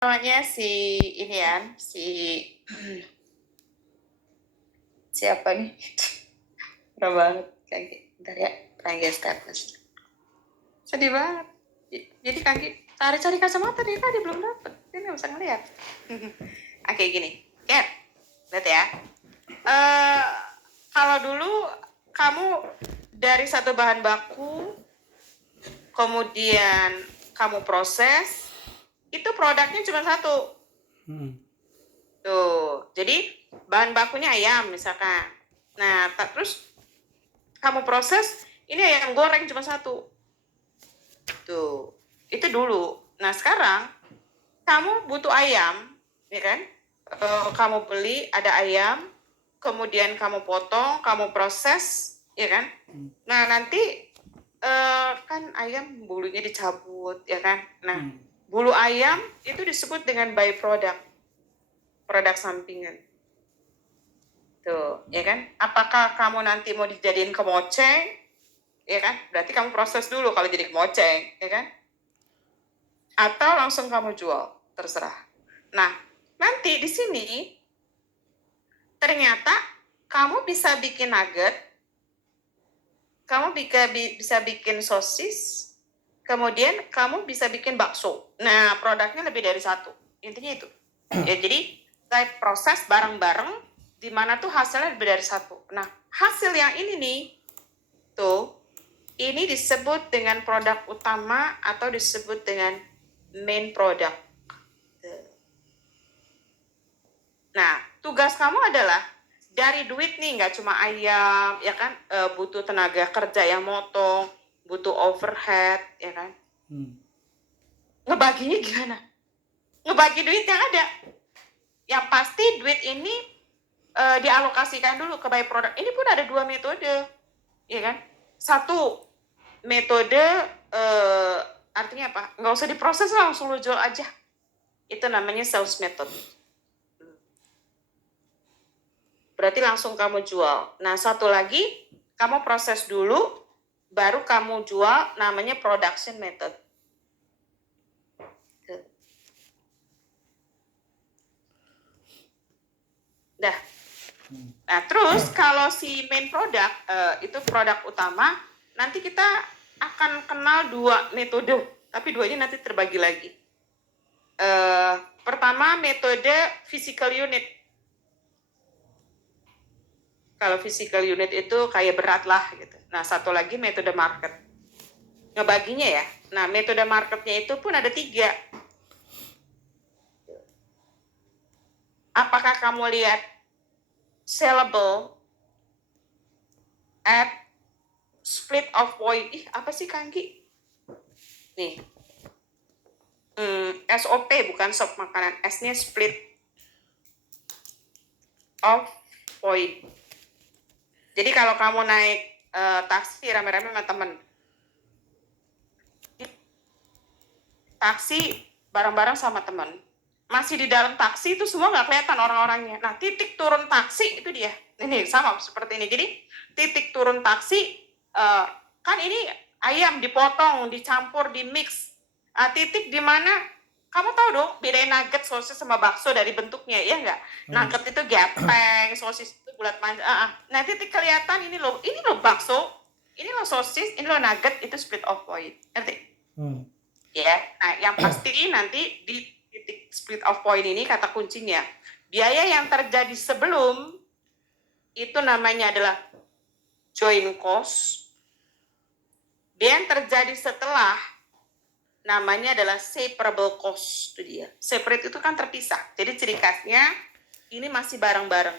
Namanya si ini ya, siapa nih? Parah banget kayak gitu. Bentar ya, Rangga status. Sedih banget. Jadi kaki cari kacamata dari tadi belum dapet. Dia nggak bisa ngeliat. Oke gini, Kat, lihat ya. Kalau dulu kamu dari satu bahan baku, kemudian kamu proses, itu produknya cuma satu. Tuh, jadi bahan bakunya ayam misalkan. Nah, terus kamu proses, ini ayam goreng cuma satu. Tuh, itu dulu. Nah, sekarang kamu butuh ayam, ya kan? Kamu beli, ada ayam, kemudian kamu potong, kamu proses, ya kan? Nah, nanti kan ayam bulunya dicabut, ya kan? Nah, bulu ayam itu disebut dengan byproduct, produk sampingan. Tuh, ya kan? Apakah kamu nanti mau dijadiin kemoceng? Ya kan? Berarti kamu proses dulu kalau jadi kemoceng, ya kan? Atau langsung kamu jual, terserah. Nah, nanti di sini ternyata kamu bisa bikin nugget, kamu bisa bikin sosis, kemudian kamu bisa bikin bakso. Nah, produknya lebih dari satu. Intinya itu. Ya, jadi saya proses bareng-bareng, di mana tuh hasilnya lebih dari satu. Nah, hasil yang ini nih, tuh, ini disebut dengan produk utama atau disebut dengan main product. Nah, tugas kamu adalah dari duit nih, nggak cuma ayam, ya kan, butuh tenaga kerja yang motong, butuh overhead, ya kan. Ngebaginya gimana? Ngebagi duit yang ada. Yang pasti duit ini dialokasikan dulu ke byproduct. Ini pun ada dua metode, ya kan. Satu metode artinya apa? Nggak usah diproses, langsung lo jual aja. Itu namanya sales method. Berarti langsung kamu jual. Nah, satu lagi, kamu proses dulu, baru kamu jual, namanya production method. Dah. Nah, terus kalau si main product, itu produk utama, nanti kita akan kenal dua metode, tapi duanya nanti terbagi lagi. Pertama, metode physical unit. Kalau physical unit itu kayak berat lah gitu. Nah, satu lagi metode market. Ngebaginya ya. Nah, metode marketnya itu pun ada 3. Apakah kamu lihat sellable at split of point? Apa sih Kangki? Nih. SOP bukan sop makanan. S-nya split of point. Jadi kalau kamu naik taksi rame-rame sama temen, taksi bareng-bareng sama temen, masih di dalam taksi itu semua nggak kelihatan orang-orangnya. Nah, titik turun taksi itu dia. Ini sama seperti ini. Jadi titik turun taksi, kan ini ayam dipotong, dicampur, dimix. Titik di mana kamu tahu dong bedain nugget, sosis sama bakso dari bentuknya, ya nggak? Nugget itu gepeng, sosis itu bulat panjang. Nah, titik kelihatan ini loh bakso, ini loh sosis, ini loh nugget, itu split of point. Ngerti? Ya, nah yang pasti nanti di titik split of point ini kata kuncinya, biaya yang terjadi sebelum itu namanya adalah joint cost, dan yang terjadi setelah namanya adalah separable cost. Itu dia. Separate itu kan terpisah. Jadi ciri khasnya ini masih bareng-bareng.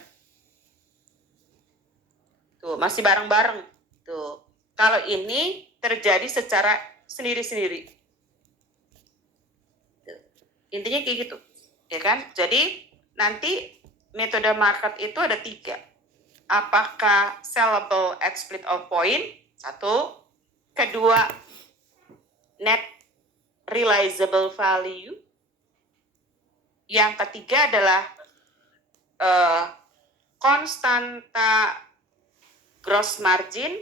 Tuh, masih bareng-bareng. Tuh. Kalau ini terjadi secara sendiri-sendiri. Intinya kayak gitu, ya kan? Jadi nanti metode market itu ada 3. Apakah sellable at split of point? 1. Kedua, net realizable value. Yang ketiga adalah konstanta gross margin,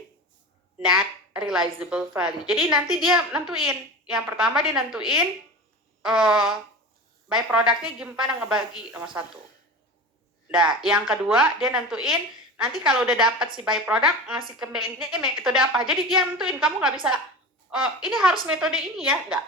net realizable value. Jadi nanti dia nentuin. Yang pertama dia nentuin Byproduct-nya gimana ngebagi, nomor 1. Nah, yang kedua, dia nentuin, nanti kalau udah dapat si byproduct, ngasih ke banknya metode apa. Jadi dia nentuin, kamu nggak bisa, ini harus metode ini ya, nggak.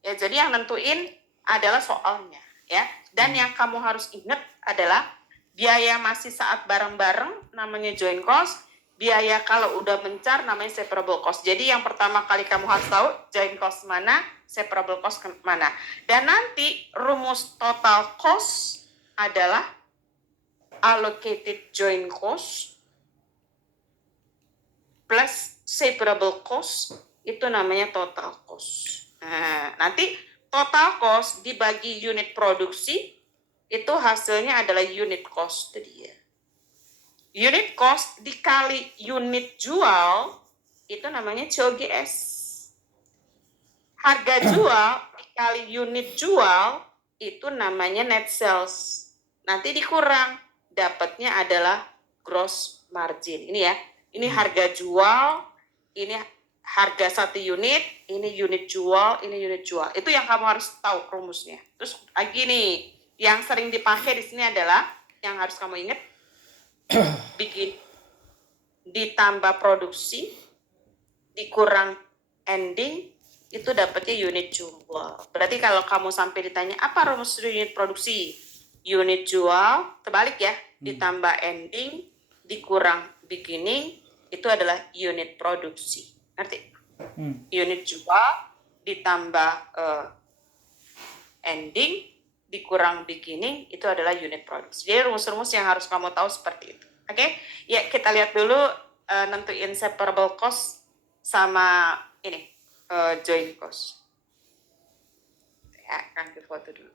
Ya, jadi yang nentuin adalah soalnya. Ya. Dan yang kamu harus ingat adalah, biaya masih saat bareng-bareng, namanya joint cost. Biaya kalau udah mencar, namanya separable cost. Jadi yang pertama kali kamu harus tahu, joint cost mana, separable cost mana. Dan nanti rumus total cost adalah allocated joint cost plus separable cost, itu namanya total cost. Nah, nanti total cost dibagi unit produksi, itu hasilnya adalah unit cost itu dia. Unit cost dikali unit jual, itu namanya COGS. Harga jual dikali unit jual, itu namanya net sales. Nanti dikurang, dapatnya adalah gross margin. Ini ya, ini harga jual, ini harga 1 unit, ini unit jual, ini unit jual. Itu yang kamu harus tahu rumusnya. Terus lagi nih, yang sering dipakai di sini adalah, yang harus kamu ingat, bikin ditambah produksi dikurang ending, itu dapatnya unit jual. Berarti kalau kamu sampai ditanya apa rumus unit produksi, unit jual, terbalik ya, ditambah ending dikurang beginning, itu adalah unit produksi. Ngerti? Unit jual ditambah ending dikurang beginning, itu adalah unit produksi. Jadi rumus-rumus yang harus kamu tahu seperti itu. Oke? Ya, kita lihat dulu nentuin separable cost sama ini joint cost. Ya, kasih foto dulu.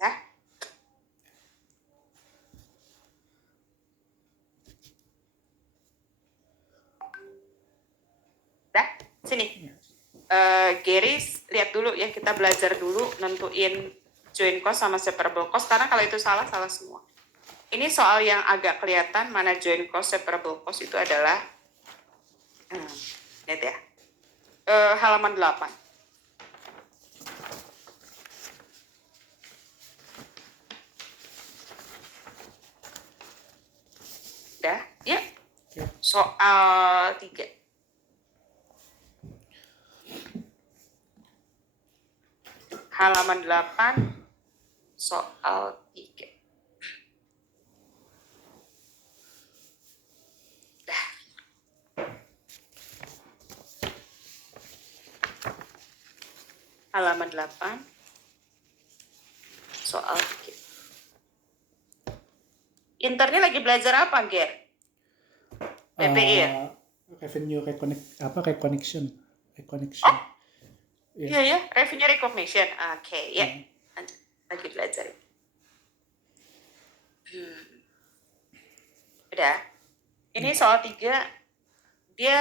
Ya. Dah, sini. Geris, lihat dulu ya, kita belajar dulu nentuin joint cost sama separable cost, karena kalau itu salah semua. Ini soal yang agak kelihatan mana joint cost, separable cost itu adalah, lihat ya, halaman 8. Dah, ya. Soal 3. Halaman 8, soal 3. Dah. Halaman 8, soal 3. Internnya lagi belajar apa, Ger? PPI ya? Revenue recognition. Oh, iya ya, revenue recognition. Oke, ya. Lagi belajar. Udah. Ini soal 3, dia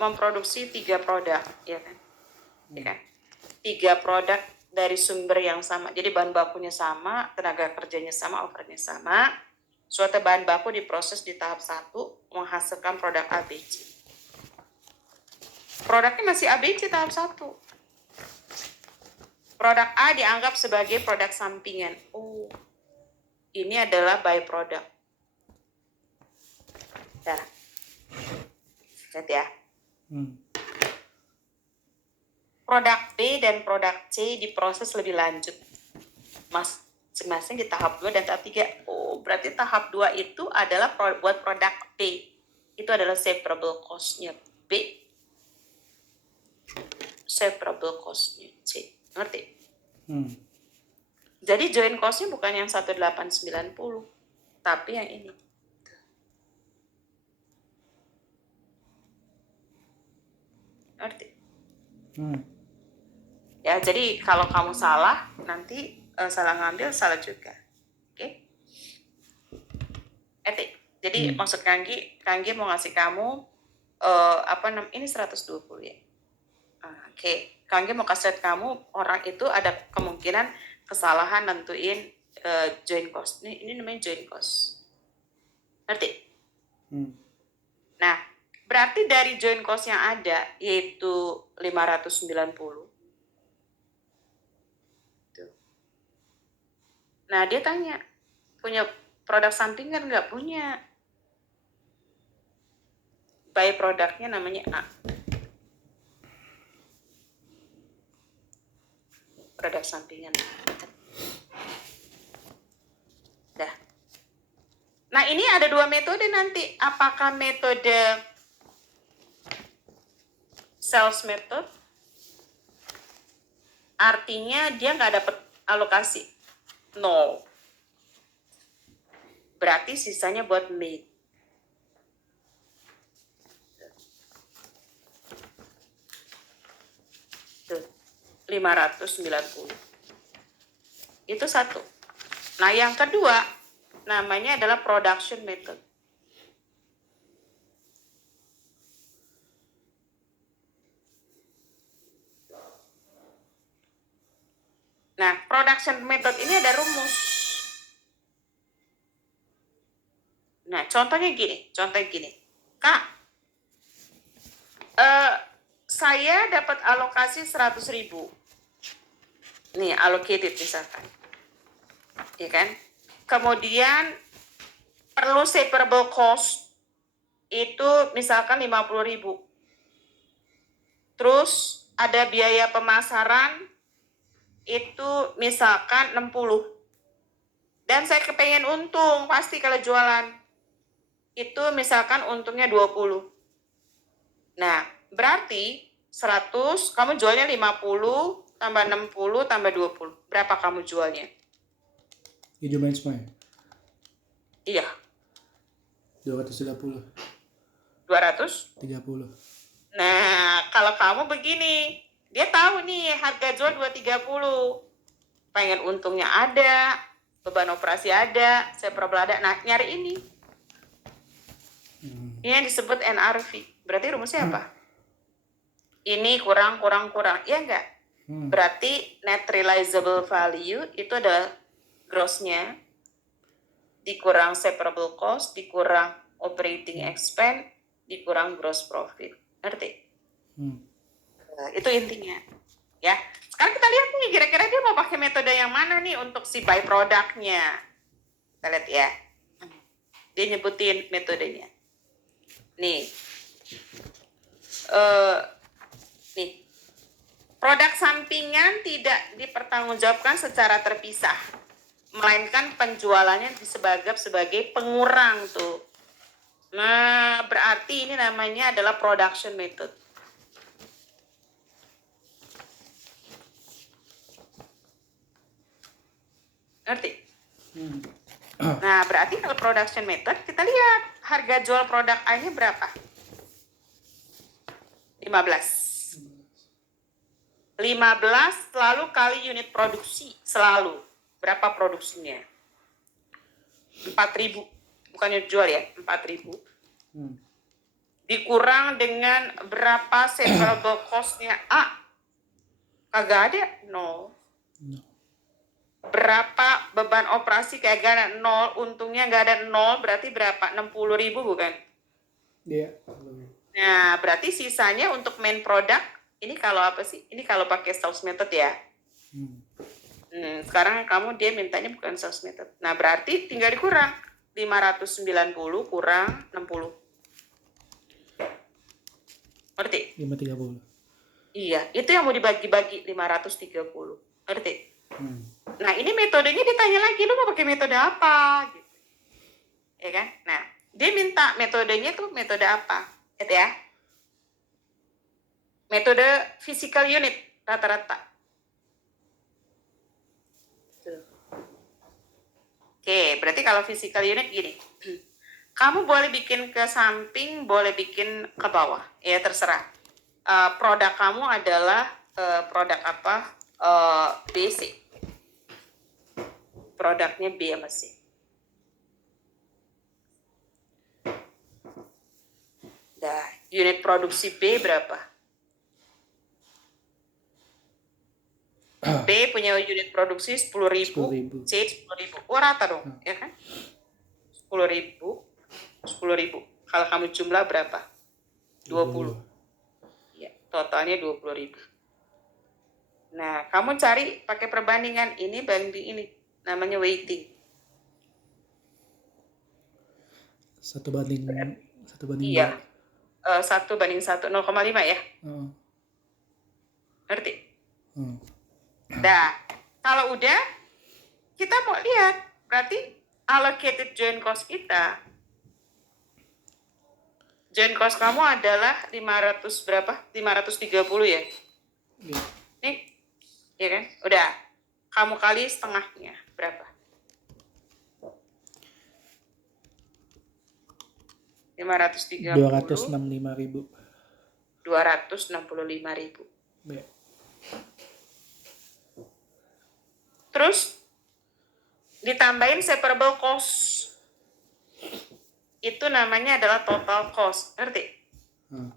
memproduksi 3 produk, ya kan? Ya kan? 3 produk dari sumber yang sama. Jadi bahan bakunya sama, tenaga kerjanya sama, overhead-nya sama. Suatu bahan baku diproses di tahap 1, menghasilkan produk ABC. Produknya masih ABC tahap 1. Produk A dianggap sebagai produk sampingan. Oh, ini adalah byproduct. Nah, lihat ya. Produk B dan produk C diproses lebih lanjut, masing-masing di tahap 2 dan tahap 3. Oh, berarti tahap 2 itu adalah buat produk B. Itu adalah separable cost-nya B, separable cost-nya C. Ngerti? Jadi joint cost-nya bukan yang 1890, tapi yang ini. Ngerti? Ya, jadi kalau kamu salah, nanti salah ngambil, salah juga. Oke? Jadi maksud Kanggi mau ngasih kamu ini 120 ya. Oke. Kanggi mau kasih lihat kamu, orang itu ada kemungkinan kesalahan nentuin joint cost. Ini namanya joint cost. Ngerti? Hmm. Nah, berarti dari joint cost yang ada, yaitu 590. Tuh. Nah, dia tanya, punya produk sampingan nggak? Punya. By produknya namanya A. Produk sampingan. Dah. Nah, ini ada dua metode nanti. Apakah metode sales method? Artinya dia nggak dapat alokasi. 0. Berarti sisanya buat main. Tuh, 590. Itu satu. Nah, yang kedua namanya adalah production method. Nah, production method ini ada rumus. Nah, contohnya gini. Kak, saya dapat alokasi 100.000. Nih, allocated misalkan. Ya kan? Kemudian perlu separable cost itu misalkan 50.000. Terus ada biaya pemasaran itu misalkan 60. Dan saya kepengen untung pasti kalau jualan. Itu misalkan untungnya 20. Nah, berarti 100, kamu jualnya 50, tambah 60, tambah 20. Berapa kamu jualnya? Dijumain semua ya? Iya, 230. 200. 30. Nah, kalau kamu begini, dia tahu nih harga jual 230. Pengen untungnya ada, beban operasi ada, separable ada. Nah, nyari ini. Ini yang disebut NRV. Berarti rumusnya apa? Ini kurang. Ya enggak? Berarti net realizable value itu ada gross-nya, dikurang separable cost, dikurang operating expense, dikurang gross profit. Ngerti? Nah, itu intinya. Ya. Sekarang kita lihat nih, kira-kira dia mau pakai metode yang mana nih untuk si by product-nya. Kita lihat ya. Dia nyebutin metodenya. Nih. Nih. Produk sampingan tidak dipertanggungjawabkan secara terpisah, melainkan penjualannya sebagai pengurang tuh. Nah, berarti ini namanya adalah production method. Ngerti? Nah, berarti kalau production method, kita lihat harga jual produk A-nya berapa? 15 selalu kali unit produksi, selalu. Berapa produksinya? 4.000. Bukan unit jual ya, 4.000. Dikurang dengan berapa separable cost-nya A? Kagak ada, 0. Berapa beban operasi kagak ada, 0. Untungnya nggak ada, 0. Berarti berapa? 60.000 bukan? Iya. Nah, berarti sisanya untuk main product, ini kalau apa sih? Ini kalau pakai sales method ya. Sekarang kamu dia mintanya bukan sales method. Nah, berarti tinggal dikurang. 590 kurang 60. Ngerti? 530. Iya, itu yang mau dibagi-bagi 530. Ngerti? Nah, ini metodenya ditanya lagi, lu mau pakai metode apa? Gitu. Ya kan? Nah, dia minta metodenya tuh metode apa? Lihat ya. Metode physical unit rata-rata. Oke, berarti kalau physical unit gini. Kamu boleh bikin ke samping, boleh bikin ke bawah. Ya, terserah. Produk kamu adalah produk apa? BC. Produknya B sama C. Nah, unit produksi B berapa? B punya unit produksi 10.000, 10.000. C 10.000. Oh, rata dong, Hmm. ya kan? 10.000, 10.000. Kalau kamu jumlah berapa? 20. Ya, totalnya 20.000. Nah, kamu cari pakai perbandingan ini banding ini. Namanya weighting. 1 banding Iya. 1:1, 0,5 ya. 2. Oh. Ngerti? Oh. Nah, kalau udah, kita mau lihat. Berarti allocated joint cost kita. Joint cost kamu adalah 500 berapa? 530 ya? Iya. Nih, ya kan? Udah. Kamu kali setengahnya. Berapa? 530. 265.000. 265.000. Ya. Terus ditambahin separable cost. Itu namanya adalah total cost. Ngerti? Hmm.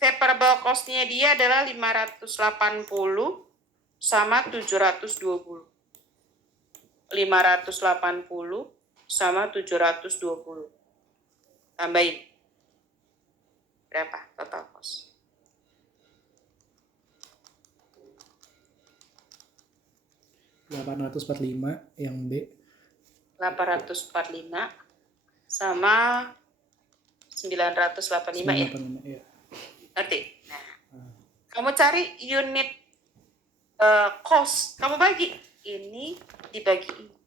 Separable cost-nya dia adalah 580 sama 720. 580 sama 720. Tambahin. Berapa total cost? 845 yang B. 845 sama 985 ya. 985 ya. Ngerti? Nah, kamu cari unit cost. Kamu bagi. Ini dibagi ini.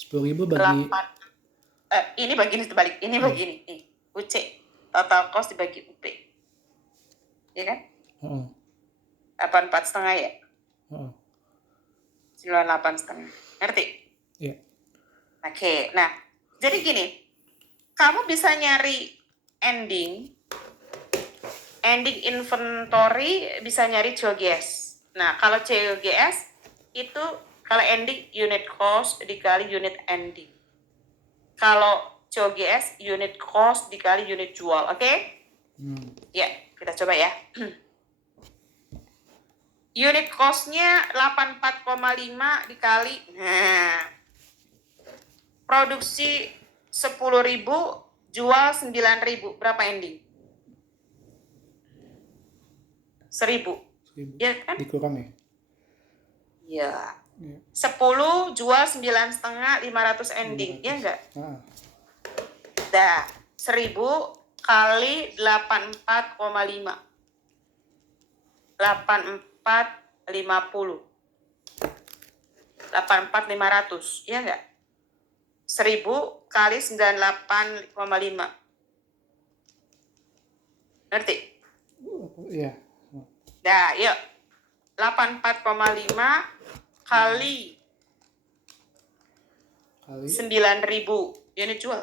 10.000 bagi 8. Ini bagi ini terbalik. Ini bagi ini. Nih, UC. Total cost dibagi UP. Ya kan? oh. 84 setengah ya? Oh. 98 setengah. Ngerti? Iya. Oke. Nah, jadi gini. Kamu bisa nyari ending inventory, bisa nyari COGS. Nah, kalau COGS itu kalau ending unit cost dikali unit ending. Kalau COGS unit cost dikali unit jual, oke? Ya, kita coba ya. Unit cost-nya 84,5 dikali. Nah, produksi 10.000, jual 9.000. Berapa ending? 1.000. 1.000. Ya kan? Dikurang ya? Ya. Iya. 10 jual 9,5, 500 ending. 500. Ya enggak? Ah. Dah, 1.000 kali 84,5. 8450. 84.500. Ya enggak? 1.000 kali 98,5. Ngerti? Iya. Dah, yuk. 84,5 kali 9.000 unit jual.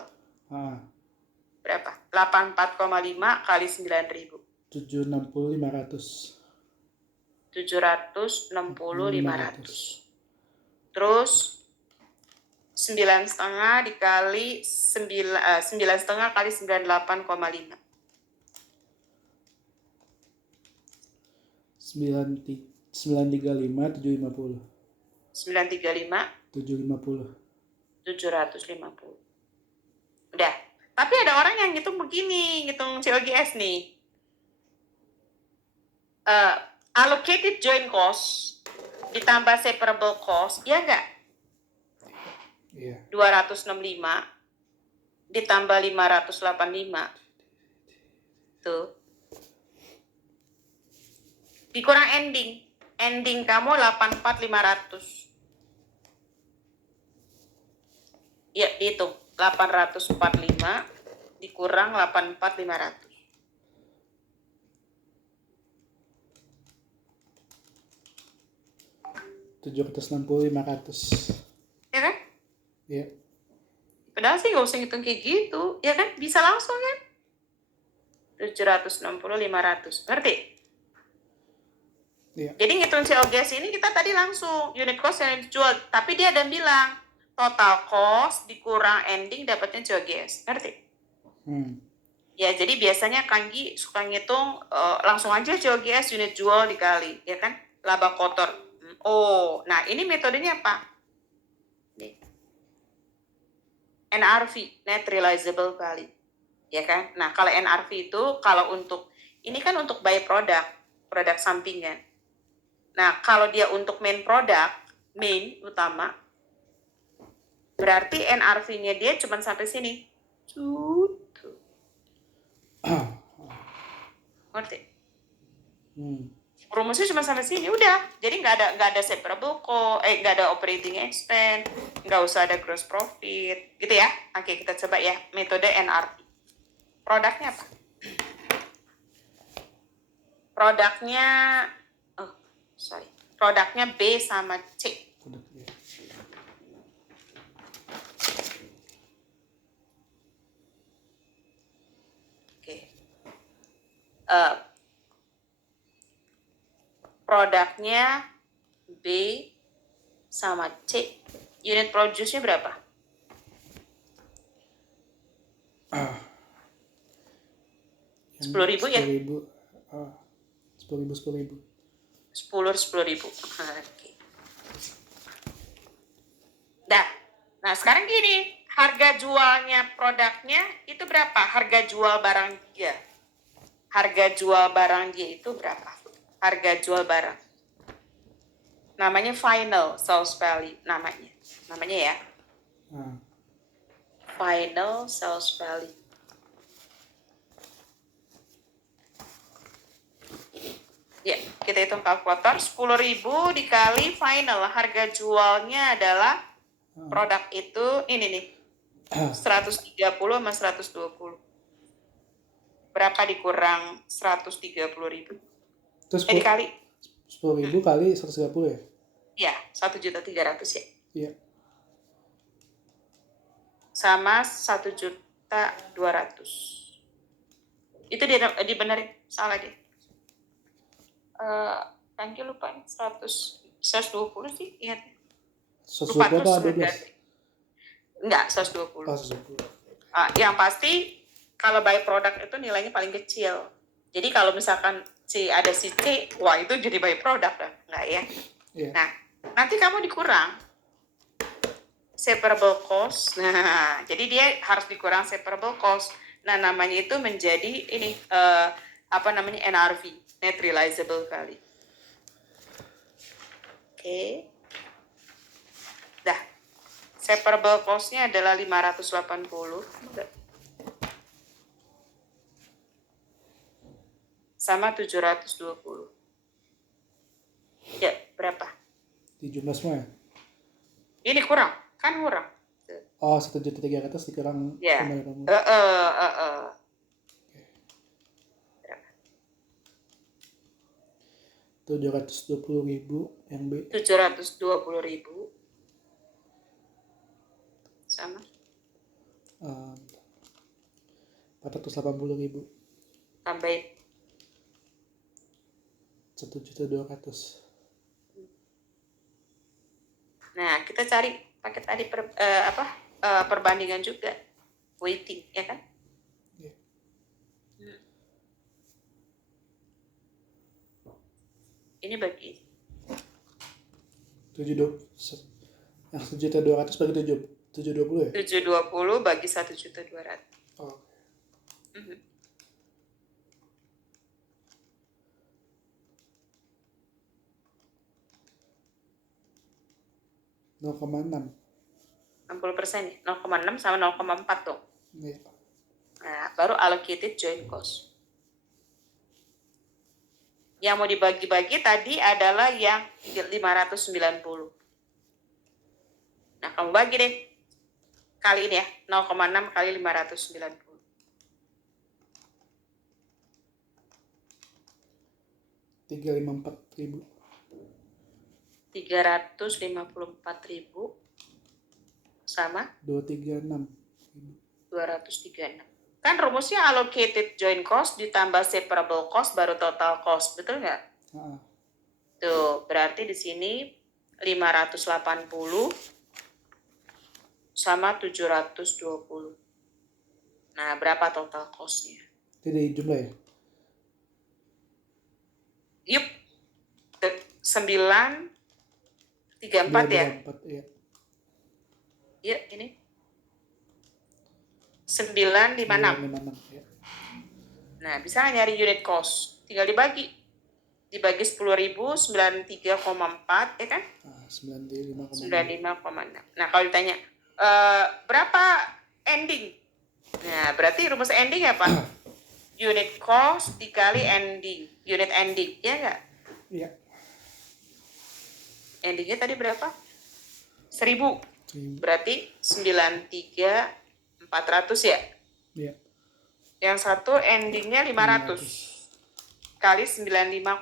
Berapa? 84,5 kali 9.000. 760 500. 760 500. Terus 9,5 dikali 9,5 kali 98,5. 935 750. 935 750. 750. Udah. Tapi ada orang yang ngitung begini, ngitung COGS nih. Allocated joint cost ditambah separable cost, ya enggak? Iya. 265 ditambah 585. Tuh. Dikurang ending. Ending kamu 84.500. Ya, dihitung. 845 dikurang 84.500. 760 500. Ya kan? Iya. Padahal sih nggak usah ngitung kayak gitu. Ya kan? Bisa langsung kan? 760 500. Ngerti? Iya. Jadi ngitung COGS ini kita tadi langsung unit cost yang dijual, tapi dia ada bilang total cost dikurang ending dapatnya COGS. Ngerti? Ya, jadi biasanya Kanggi suka ngitung langsung aja COGS unit jual dikali, ya kan? Laba kotor. Oh, nah ini metodenya apa? Nih. NRV, Net Realizable Value. Ya kan? Nah, kalau NRV itu kalau untuk ini kan untuk by produk sampingan. Nah, kalau dia untuk main utama, berarti NRV-nya dia cuma sampai sini. Ngerti? Rumusnya cuma sampai sini, udah. Jadi nggak ada separable cost, nggak ada operating expense, nggak usah ada gross profit, gitu ya. Oke, kita coba ya metode NRV. Produknya apa? Produknya B sama C. Oke. Produknya B sama C. Unit produce-nya berapa? Yang 10.000 ya? 10.000. 10.000. 10.000. Oke. Dah. Nah, sekarang gini, harga jualnya produknya itu berapa? Harga jual barang dia. Harga jual barang dia itu berapa? Harga jual barang. Namanya final sales value namanya. Namanya ya. Final sales value. Ya, kita hitung kalkulator 10.000 dikali final. Harga jualnya adalah produk itu ini nih. 130 sama 120. Berapa dikurang 130.000? Terus Dikali 10.000 kali 130 ya? Ya, 1.300.000 ya. Iya. Sama 1.200.000. Itu dibenerin, salah deh. Thank you, lupa nih 120 sih, ingat. 120 apa 12? Enggak, 120. Oh, 120. Yang pasti kalau by product itu nilainya paling kecil. Jadi kalau misalkan ada si C, wah itu jadi by product lah, enggak ya? Yeah. Nah, nanti kamu dikurang separable cost. Nah, jadi dia harus dikurang separable cost. Nah, namanya itu menjadi ini NRV, Net Realizable Value. Oke. Dah. Separable cost-nya adalah 580. Sama 720. Ya, berapa? Di jumlah semua ya? Ini kurang, kan kurang. Oh, 1.300.000 dikurang. Ya. Berapa? 720.000 yang B. 720.000 sama 480.000. tambahin 1.200.000. Nah, kita cari pakai tadi perbandingan juga, weighting, ya kan? Yeah. Ini bagi yang 1.200.000 bagi 720 ya? 720 bagi 1.200.000. Oh. 0,6. 60% nih, 0,6 sama 0,4 dong. Yeah. Nah, baru allocated joint cost. Yang mau dibagi-bagi tadi adalah yang 590. Nah, kamu bagi deh. Kali ini ya, 0,6 kali 590. 354.000. 354.000 sama 236. Kan rumusnya allocated joint cost ditambah separable cost baru total cost, betul nggak? Tuh, berarti di sini 580 sama 720. Nah, berapa total cost-nya? Itu dari jumlah ya? Yup. 9 34 ya. 224 ya. Iya, ini 956. 956 ya. Nah, bisa nggak nyari unit cost? Tinggal dibagi 10.000, 93,4 ya kan? 95,6. 95,6. Nah, kalau ditanya berapa ending? Nah, berarti rumus ending apa? Unit cost dikali ending, unit ending, ya nggak? Iya. Endingnya tadi berapa? 1.000. 1000. Berarti 93.400 ya. Iya. Yang satu endingnya 500 kali 95,6.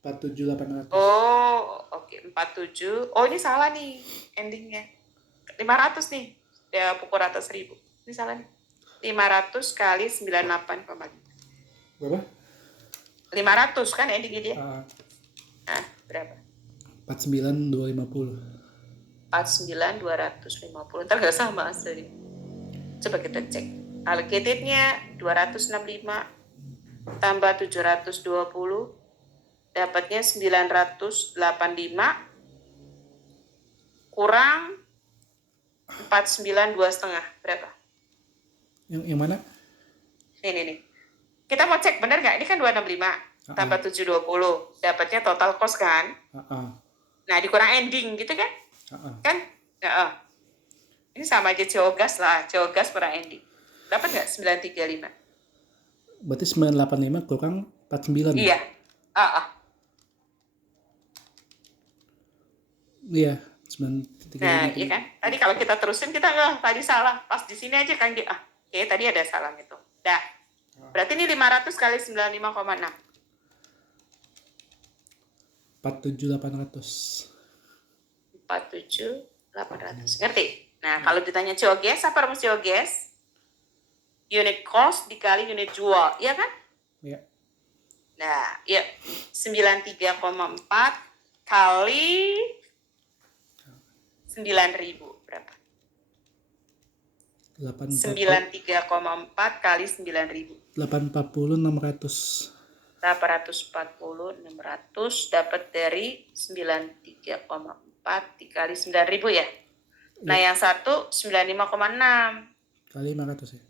47.800. Oh, oke, 47. Oh, ini salah nih endingnya. 500 nih. Ya pukul rata 1.000. Ini salah nih. 500 kali 98,5. Berapa? 500 kan endingnya dia. Nah, berapa? 49.250. 49.250. Ntar nggak sama asli. Coba kita cek. Allocatednya 265 tambah 720 dapatnya 985 kurang 492,5 berapa? Yang mana? Nih. Kita mau cek bener nggak? Ini kan 265 tambah 720 dapatnya total cost kan? Nah, dikurang ending gitu kan? Kan? Ini sama aja Ciogas lah. Ciogas kurang ending. Dapat nggak 935? Berarti 985 kurang 49. Iya. Iya, 935. Nah, iya kan? Tadi kalau kita terusin kita tadi salah. Pas di sini aja kan dia. Oke, tadi ada salah gitu. Dah. Berarti ini 500 kali 95,6. 47.800. 47.800. Ngerti? Nah, kalau ditanya Ciogas, apa rumus Ciogas? Unit cost dikali unit jual, iya kan? Iya. Nah, ya 93,4 kali 9.000 berapa? 93,4 kali 9.000. 840 600. 840 600 dapat dari 93,4 dikali 9.000 ya. Nah, yang satu 95,6 kali 500 ya.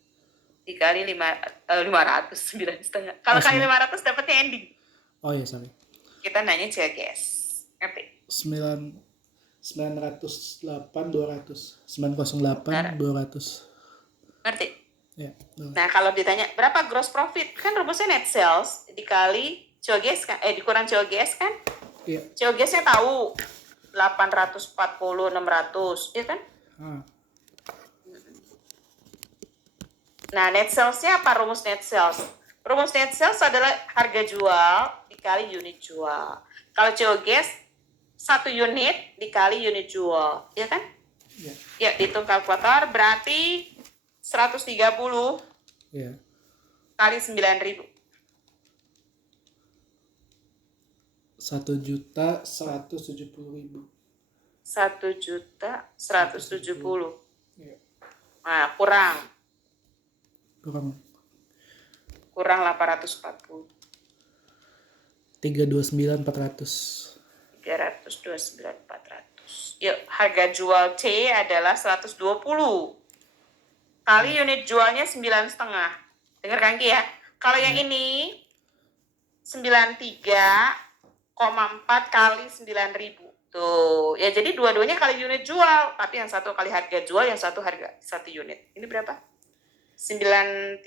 dikali 500 9,5. Kalau kali 500 dapatnya ending. Oh iya, sorry. Kita nanya Ciogas. Ngerti? 908 200. 908 200. Ngerti? Ya. Nah, kalau ditanya berapa gross profit, kan rumusnya net sales dikali Ciogas kan, dikurang Ciogas kan? Iya. Ciogasnya tahu 840 600, ya kan? Nah, net salesnya apa rumus net sales? Rumus net sales adalah harga jual dikali unit jual. Kalau Ciogas 1 unit dikali unit jual, ya kan? Iya. Ya, hitung kalkulator berarti 130 Iya. kali 9.000. 1.170.000. 1.170.000. Iya. Nah, kurang Kurang 840. 329.400. 329.400. Yuk, harga jual C adalah 120. Kali unit jualnya 9,5. Dengar kan Ki ya? Kalau yang ini 93,4 kali 9.000. Tuh, ya jadi dua-duanya kali unit jual, tapi yang satu kali harga jual, yang satu harga 1 unit. Ini berapa? 93,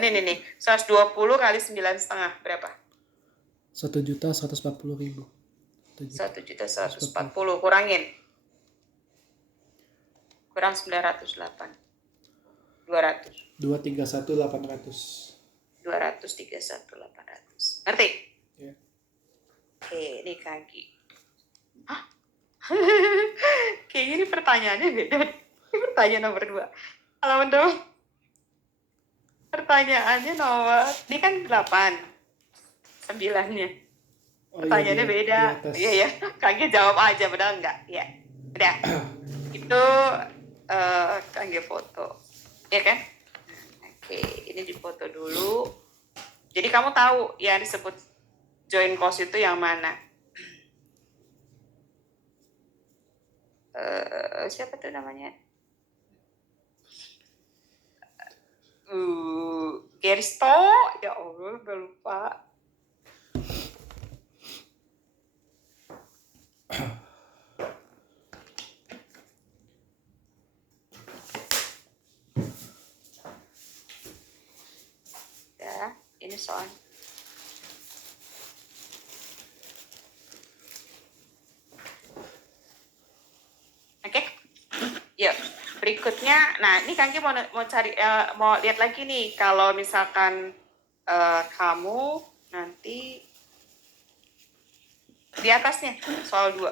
ini 120 kali 9,5 berapa? 1.140.000. 1.140 kurangin. Kurang 908. 200. 231.800. 231.800. Ngerti? Iya. Oke, ini kaki. Hah? Kayaknya ini pertanyaannya beda. Ini pertanyaan nomor 2. Halaman dong. Pertanyaannya nomor, ini kan 8. 9-nya. Pertanyaannya beda. Iya ya, Kangge jawab aja padahal enggak. Ya. Udah. Itu Kangge foto. Ya kan? Oke, ini dipoto dulu. Jadi kamu tahu yang disebut joint cost itu yang mana? siapa tuh namanya? Geristo, ya Allah, udah lupa. Ya, ini soal. Oke, yuk. Berikutnya, nah ini Kangki mau cari, mau lihat lagi nih, kalau misalkan kamu nanti di atasnya soal 2.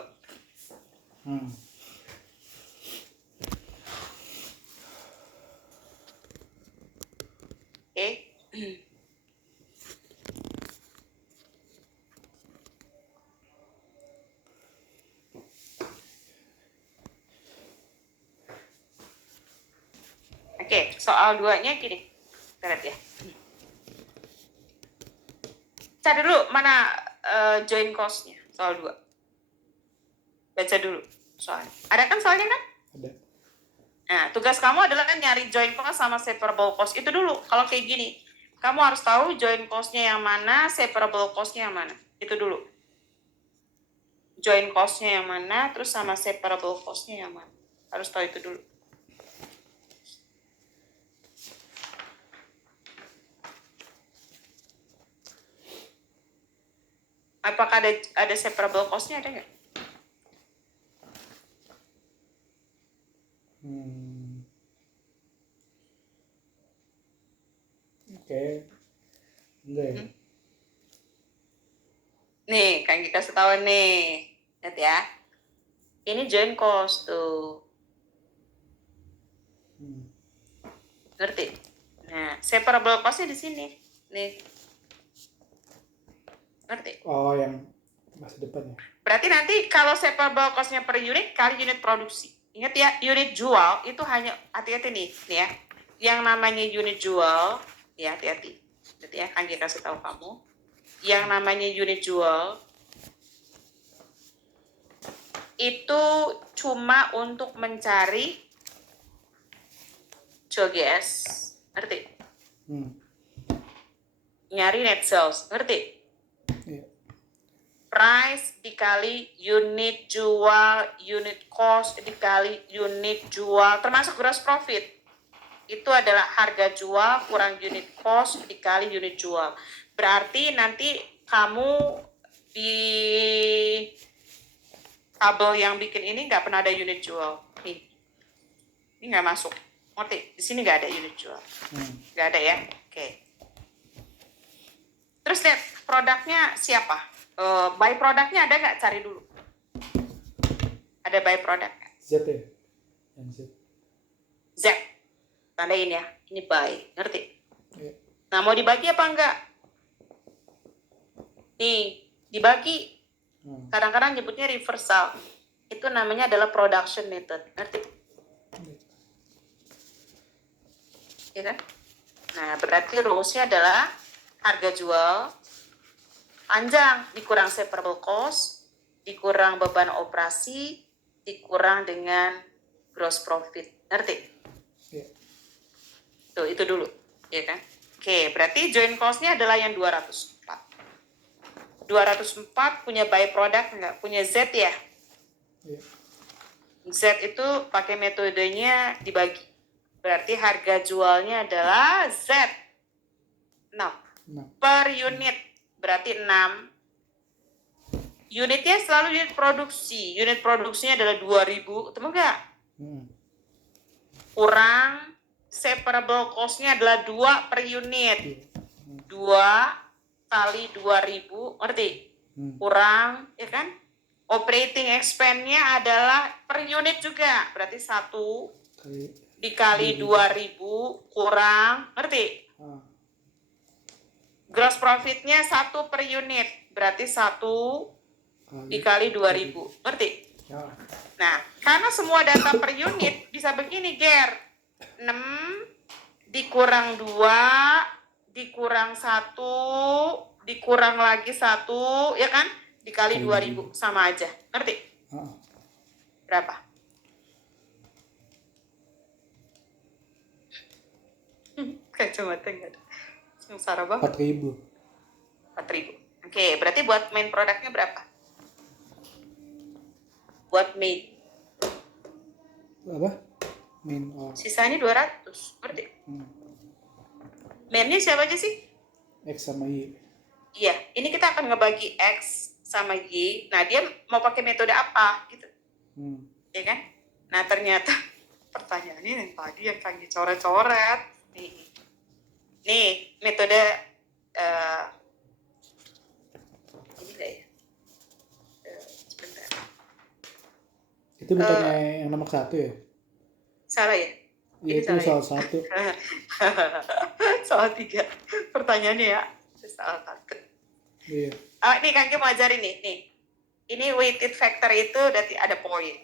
Oke. Oke, soal 2-nya gini. Kita lihat ya. Cari dulu mana join cost-nya, soal 2. Baca dulu soalnya. Ada kan soalnya kan? Ada. Nah, tugas kamu adalah kan nyari join cost sama separable cost. Itu dulu, kalau kayak gini. Kamu harus tahu join cost-nya yang mana, separable cost-nya yang mana. Itu dulu. Join cost-nya yang mana, terus sama separable cost-nya yang mana. Harus tahu itu dulu. Apakah ada separable cost-nya, ada nggak? Oke. Enggak ya? Nih, kan kita kasih tahu nih. Lihat ya. Ini join cost tuh. Ngerti? Nah, separable cost-nya di sini. Nih. Ngerti? Oh, yang masa depan ya? Berarti nanti kalau separable cost-nya per unit kali unit produksi. Ingat ya, unit jual itu hanya, hati-hati nih ya. Yang namanya unit jual, ya hati-hati. Hati ya, kan dia kasih tahu kamu. Yang namanya unit jual itu cuma untuk mencari COGS, ngerti? Nyari net sales, ngerti? Iya. Price dikali unit jual, unit cost dikali unit jual, termasuk gross profit. Itu adalah harga jual kurang unit cost dikali unit jual. Berarti nanti kamu di tabel yang bikin ini nggak pernah ada unit jual. Nih, ini nggak masuk. Ngerti? Di sini nggak ada unit jual. Nggak ada ya? Oke. Terus lihat produknya siapa? Buy produknya ada nggak? Cari dulu. Ada buy produknya. Z ya? Yang Z. Z. Tandain ya. Ini buy. Ngerti? Iya. Nah, mau dibagi apa enggak? Nih, dibagi. Kadang-kadang nyebutnya reversal. Itu namanya adalah production method. Ngerti? Ya kan? Nah, berarti rules-nya adalah harga jual panjang dikurang separable cost, dikurang beban operasi, dikurang dengan gross profit. Ngerti? Iya. Tuh, itu dulu. Ya kan? Oke, berarti join cost-nya adalah yang 204. 204 punya buy product enggak? Punya Z ya? Iya. Z itu pakai metodenya dibagi. Berarti harga jualnya adalah Z. 6. Per unit. Berarti 6. Unitnya selalu unit produksi. Unit produksinya adalah 2000. Temu enggak? Kurang separable cost-nya adalah 2 per unit. 2 kali 2000. Ngerti? Kurang, ya kan? Operating expense-nya adalah per unit juga. Berarti 1 dikali 2000 kurang, ngerti? Gross profit-nya 1 per unit. Berarti 1 dikali 2000. Ngerti? Nah, karena semua data per unit bisa begini, Ger. 6 dikurang 2 dikurang 1 dikurang lagi 1, ya kan? Dikali 2000 sama aja. Ngerti? Berapa? Kacamata nggak ada. Sengsara banget. 4.000. 4.000. Oke, berarti buat main produknya berapa? Buat main. Apa? Main Sisanya 200. Berarti mainnya siapa aja sih? X sama Y. Iya, ini kita akan ngebagi X sama Y. Nah, dia mau pakai metode apa gitu. Ya kan? Nah, ternyata pertanyaannya yang tadi yang kami coret-coret. Nih metode ini enggak ya? Sebentar. Itu bukannya yang nomor 1 ya? Salah ya? Iya, itu soal 1. Soal 3. Pertanyaannya ya. Soal 1. Iya. Nih Kang mau ajarin nih. Ini weighted factor itu ada poin.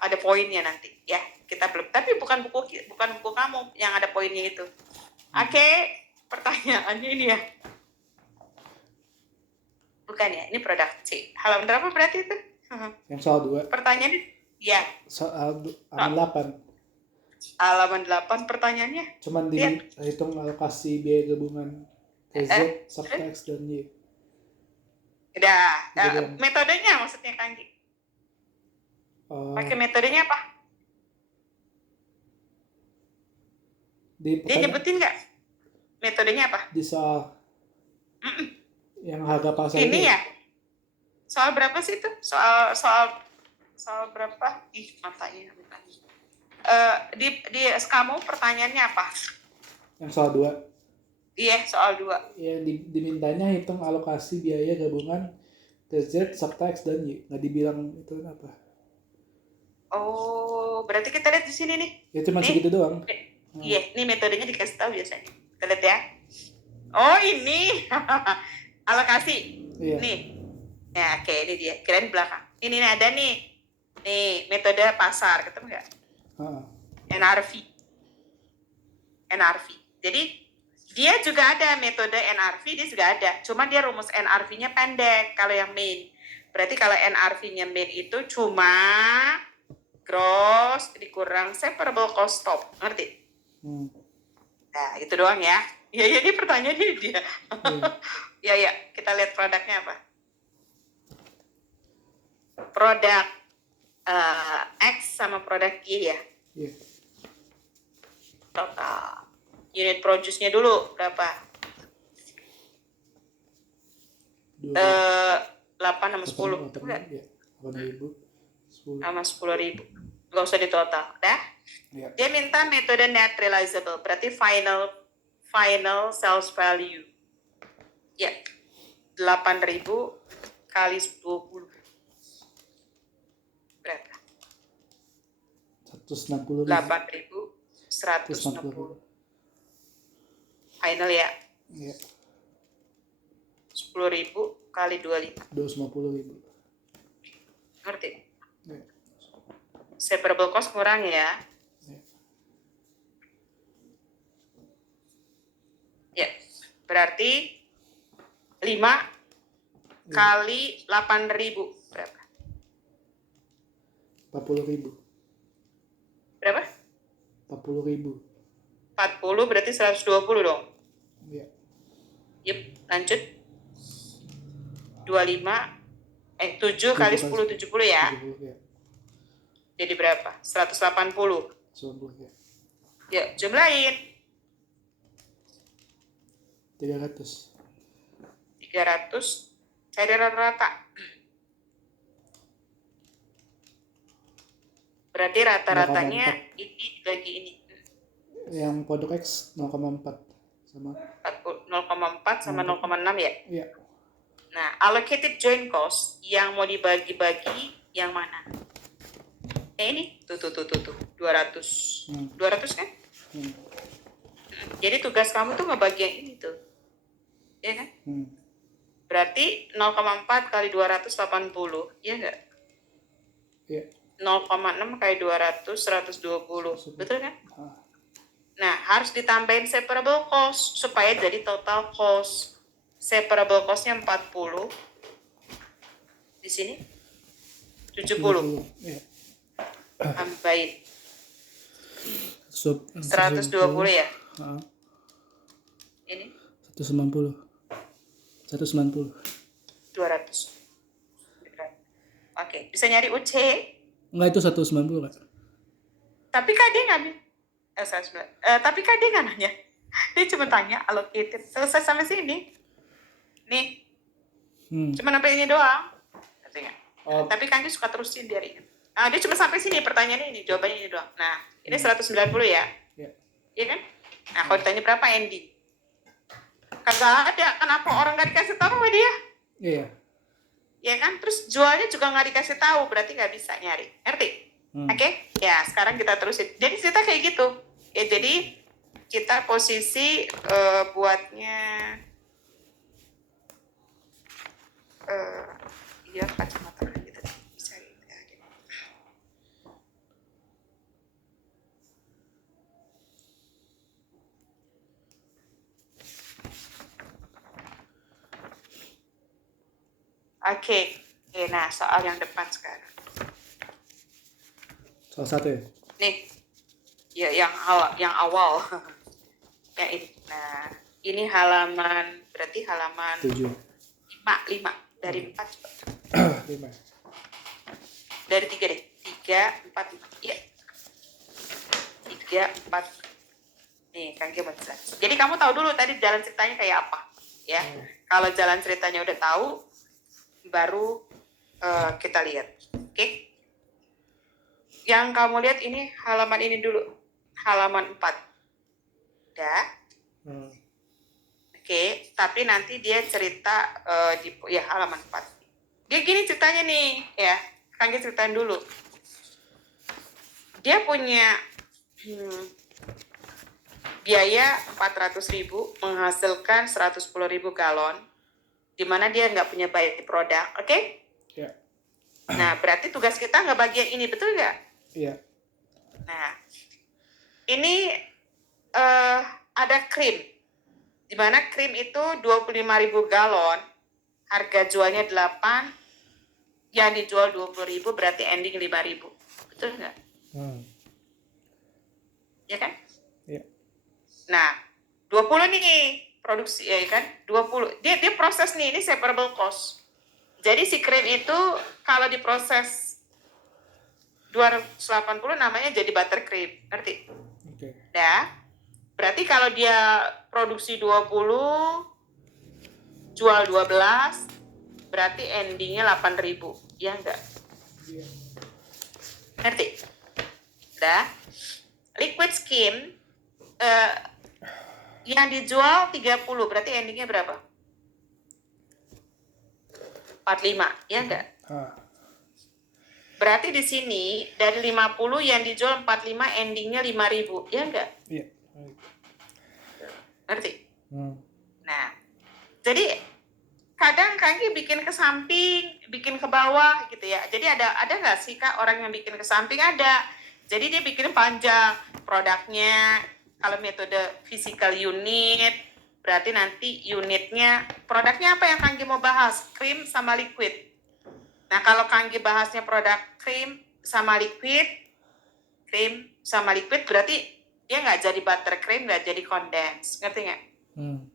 Ada poinnya nanti ya. Kita belum, tapi bukan buku kamu yang ada poinnya itu. Oke, pertanyaannya ini ya. Bukan ya, ini produk C. Halaman berapa berarti itu? Yang soal 2. Pertanyaannya ya. Soal halaman 8. Halaman 8 pertanyaannya. Cuman dihitung alokasi biaya gabungan TZ, subtract, dan Y. Udah, metodenya maksudnya Kanggi. Pakai metodenya apa? Dia nyebutin nggak? Metodenya apa? Di soal yang harga pasar ini ya? Soal berapa sih itu? Soal berapa? Ih, matanya. Di kamu pertanyaannya apa? Yang soal 2. Iya, soal 2. Ya, dimintanya hitung alokasi biaya gabungan TZ, subtract, dan Y. Nggak dibilang itu apa. Oh, berarti kita lihat di sini nih. Ya cuma segitu doang. Iya, ini metodenya dikasih tahu biasanya. Kita lihat ya. Oh, ini. Alokasi. Iya. Nih. Ya, oke, ini dia. Kirain di belakang. Ini ada nih. Nih, metode pasar. Ketemu nggak? NRV. Jadi, dia juga ada metode NRV, dia juga ada. Cuma dia rumus NRV-nya pendek kalau yang main. Berarti kalau NRV-nya main itu cuma gross dikurang separable cost stop. Ngerti? Nah, itu doang ya. Ya, ini pertanyaannya dia. Ya, kita lihat produknya apa. Produk X sama produk Y ya. Iya. Total. Unit produce-nya dulu berapa? 8 sama 10. Enggak? Ya, 8.000. 10. Sama 10.000. Nggak usah ditotal. Dah? Ya. Dia minta metode net realizable. Berarti final sales value. Ya. 8.000 kali 20. Berapa? 160.000. 8.160. Final ya. Iya. 10.000 kali 25. 250.000. Ngerti? Iya. Separable cost kurang ya. Iya. Ya. Berarti 5 kali 8.000 berapa? 40.000. Berapa? 40.000. 40 berarti 120 dong. Iya. Yep, lanjut. 7 kali 10 70 ya. 70, ya. Jadi berapa? 180. 90, ya. Ya, jumlahin. 300. 300 cari rata-rata. Berarti rata-ratanya 0,4. ini bagi ini. Yang produk X 0,4 sama 0,4 sama 0,6 ya? Iya. Nah, allocated joint cost yang mau dibagi-bagi yang mana? Ini tuh 200. 200 kan? Jadi tugas kamu tuh ngebagi yang ini tuh. Ya kan? Berarti 0,4 kali 280, ya enggak? Iya. 0,6 kali 200, 120. Betul kan? Nah, harus ditambahin separable cost supaya jadi total cost. Separable cost-nya 40. Di sini 70. Iya. Tambahin. 120 120 ya? 190. 190. 200. Oke, bisa nyari UC. Enggak, itu 190 Kak. Tapi kan dia nggak tapi kan dia nggak nanya. Dia cuma tanya allocated. Selesai sampai sini. Nih, cuma sampai ini doang. Ngerti nggak? Oh, Tapi kan dia suka terusin biar ingat. Nah, dia cuma sampai sini pertanyaannya ini, jawabannya ini doang. Nah, ini 190 ya. ya. Iya kan? Nah, kalau ditanya berapa ending? Kagak ada. Kenapa orang nggak dikasih tahu sama dia? Iya. Ya kan? Terus jualnya juga nggak dikasih tahu, berarti nggak bisa nyari. Ngerti? Oke? Ya, sekarang kita terusin. Jadi cerita kayak gitu. Ya, jadi kita posisi buatnya iya kacamata gitu. Bisa gitu. Oke. Nah, soal yang depan sekarang. Salah satu ya? Nih, ya yang awal. Ya ini. Nah, ini halaman, berarti halaman 7. 5 dari 4 coba. 5. Dari 3 deh. 3, 4, 5. Iya. 3, 4. Nih, Kang Gio bisa. Jadi kamu tahu dulu tadi jalan ceritanya kayak apa, ya. Kalau jalan ceritanya udah tahu, baru kita lihat. Oke? Yang kamu lihat ini halaman ini dulu. Halaman 4. Udah? Oke, tapi nanti dia cerita di halaman 4. Dia gini ceritanya nih, ya. Kang Gio ceritain dulu. Dia punya biaya 400.000 menghasilkan 110.000 galon, di mana dia nggak punya banyak produk, oke? Ya. Nah, berarti tugas kita nggak bagian ini, betul nggak? Iya. Nah, ini ada krim, di mana krim itu 25.000 galon, harga jualnya 8, yang dijual 20.000, berarti ending 5.000, betul nggak? Ya kan? Iya. Nah, 20 nih produksi, ya kan? 20. Dia proses nih, ini separable cost. Jadi si krim itu kalau diproses 280 namanya jadi buttercream, ngerti? Oke. Ya. Berarti kalau dia produksi 20, jual 12, berarti endingnya 8.000. Ya enggak? Iya. Ngerti? Udah. Liquid skim yang dijual 30, berarti endingnya berapa? 45, ya enggak? Berarti di sini dari 50 yang dijual 45, endingnya 5.000, ya enggak? Iya. Ngerti? Nah, jadi kadang Kaki bikin ke samping, bikin ke bawah gitu ya. Jadi ada nggak sih Kak orang yang bikin ke samping? Ada. Jadi dia bikin panjang produknya. Kalau metode physical unit, berarti nanti unitnya, produknya apa yang Kanggi mau bahas? Krim sama liquid. Nah, kalau Kanggi bahasnya produk krim sama liquid, berarti dia nggak jadi buttercream, nggak jadi condense. Ngerti nggak?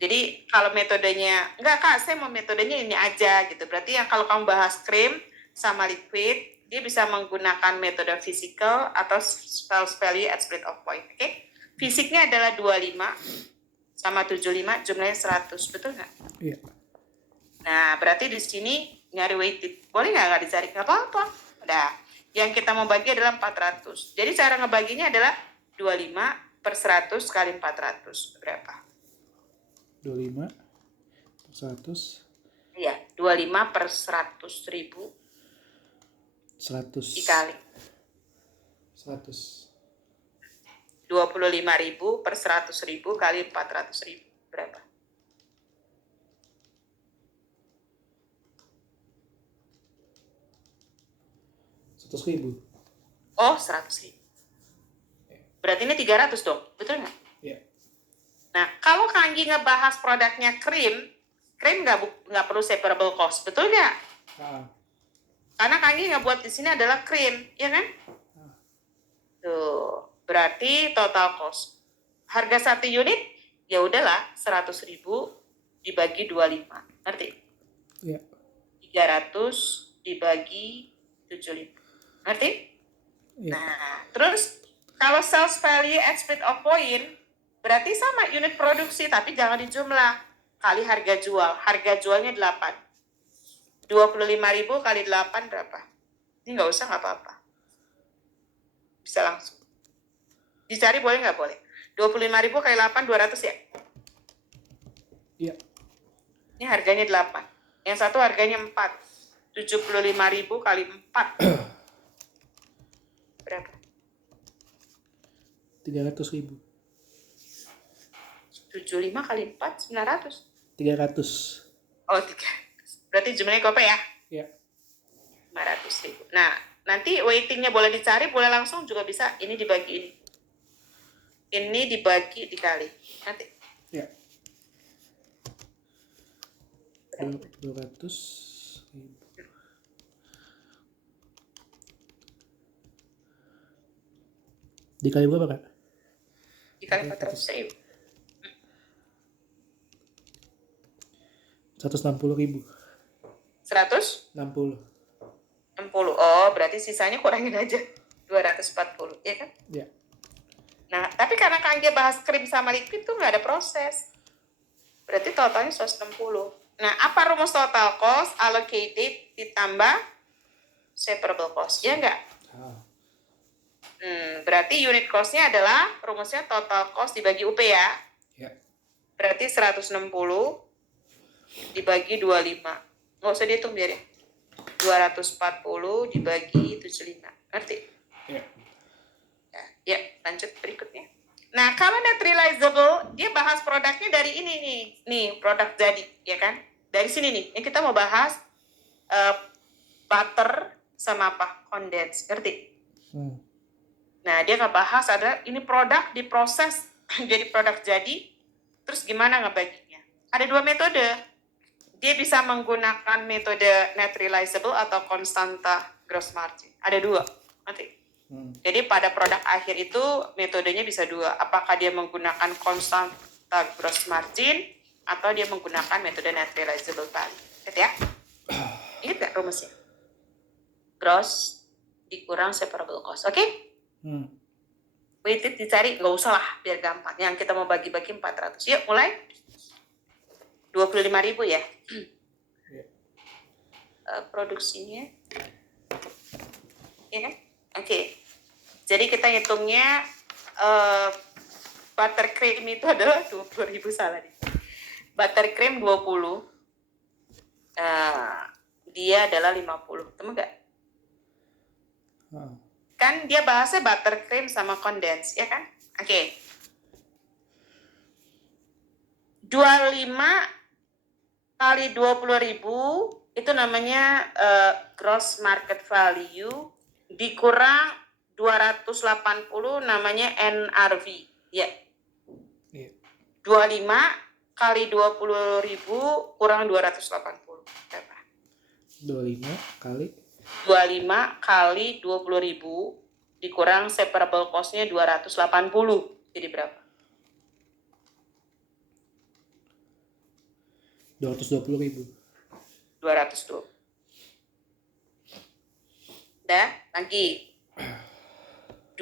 Jadi kalau metodenya, enggak Kak, saya mau metodenya ini aja gitu. Berarti yang kalau kamu bahas krim sama liquid, dia bisa menggunakan metode physical atau sales value at split of point. Oke? Fisiknya adalah 25 sama 75, jumlahnya 100, betul nggak? Iya. Nah, berarti di sini nyari weighted. Boleh nggak dicari? Nggak apa-apa. Udah. Yang kita mau bagi adalah 400. Jadi cara ngebaginya adalah 25 per 100 kali 400. Berapa? 25 per 100. Iya, 25 per 100.000 100. dikali 100. 25.000 per 100.000 kali 400.000. Berapa? $100.000. Oh, 100.000. Berarti ini 300 dong, betul nggak? Iya. Nah, kalau Kanggi ngebahas produknya krim nggak perlu separable cost, betul nggak? Karena Kanggi ngebuat di sini adalah krim, ya kan? Tuh, berarti total cost. Harga 1 unit, ya udahlah 100.000 dibagi 25. Ngerti? Iya. 300 dibagi 75. Ngerti? Iya. Nah, terus kalau sales value at split of point, berarti sama unit produksi, tapi jangan dijumlah. Kali harga jual. Harga jualnya 8. 25.000 kali 8 berapa? Ini nggak usah, nggak apa-apa. Bisa langsung. Dicari boleh nggak boleh? 25.000 kali 8, 200 ya? Iya. Ini harganya 8. Yang satu harganya 4. 75.000 kali 4. Berapa? 300.000. 75 kali 4, 900. 300. Oh, 300. Berarti jumlahnya kope ya? Iya. 500.000. Nah, nanti weightingnya boleh dicari, boleh langsung juga bisa. Ini dibagi ini. Ini dibagi dikali. Nanti. Iya. 200.000. Dikali berapa, Kak? Dikali 400.000. 160.000. 160. 60. Oh, berarti sisanya kurangin aja. 240, ya kan? Iya. Nah, tapi karena Kang Gia bahas krim sama liquid tuh nggak ada proses. Berarti totalnya 160. Nah, apa rumus total cost allocated ditambah separable cost? Ya nggak? Ah. Berarti unit cost-nya adalah rumusnya total cost dibagi UP ya. Iya. Berarti 160 dibagi 25. Nggak usah dihitung biar ya. 240 dibagi 75. Ngerti? Iya. Ya, lanjut berikutnya. Nah, kalau net realizable, dia bahas produknya dari ini nih. Nih, produk jadi, ya kan? Dari sini nih. Yang kita mau bahas butter sama apa? Condense. Ngerti? Nah, dia nggak bahas ada ini produk diproses jadi produk jadi, terus gimana ngebaginya. Ada 2 metode. Dia bisa menggunakan metode net realizable atau konstanta gross margin. Ada 2. Nanti. Jadi pada produk akhir itu metodenya bisa 2. Apakah dia menggunakan konstanta gross margin atau dia menggunakan metode net realizable value. Lihat ya. Ingat nggak rumusnya? Gross dikurang separable cost. Oke? Weighted dicari, nggak usah lah, biar gampang. Yang kita mau bagi-bagi 400. Yuk, mulai. 25.000 ya. Produksinya. Ya kan? Oke. Jadi kita hitungnya buttercream itu adalah 20.000, salah nih. Buttercream 20. Dia adalah 50. Temu nggak? Kan dia bahasnya buttercream sama condense, ya kan? Oke. 25 kali 20.000 itu namanya gross market value dikurang 280 namanya NRV. Ya. 25 kali 20.000 kurang 280. Berapa? 25 kali 25 kali 20.000 dikurang separable cost-nya 280. Jadi berapa? 220.000. 220. Dah, lagi. 2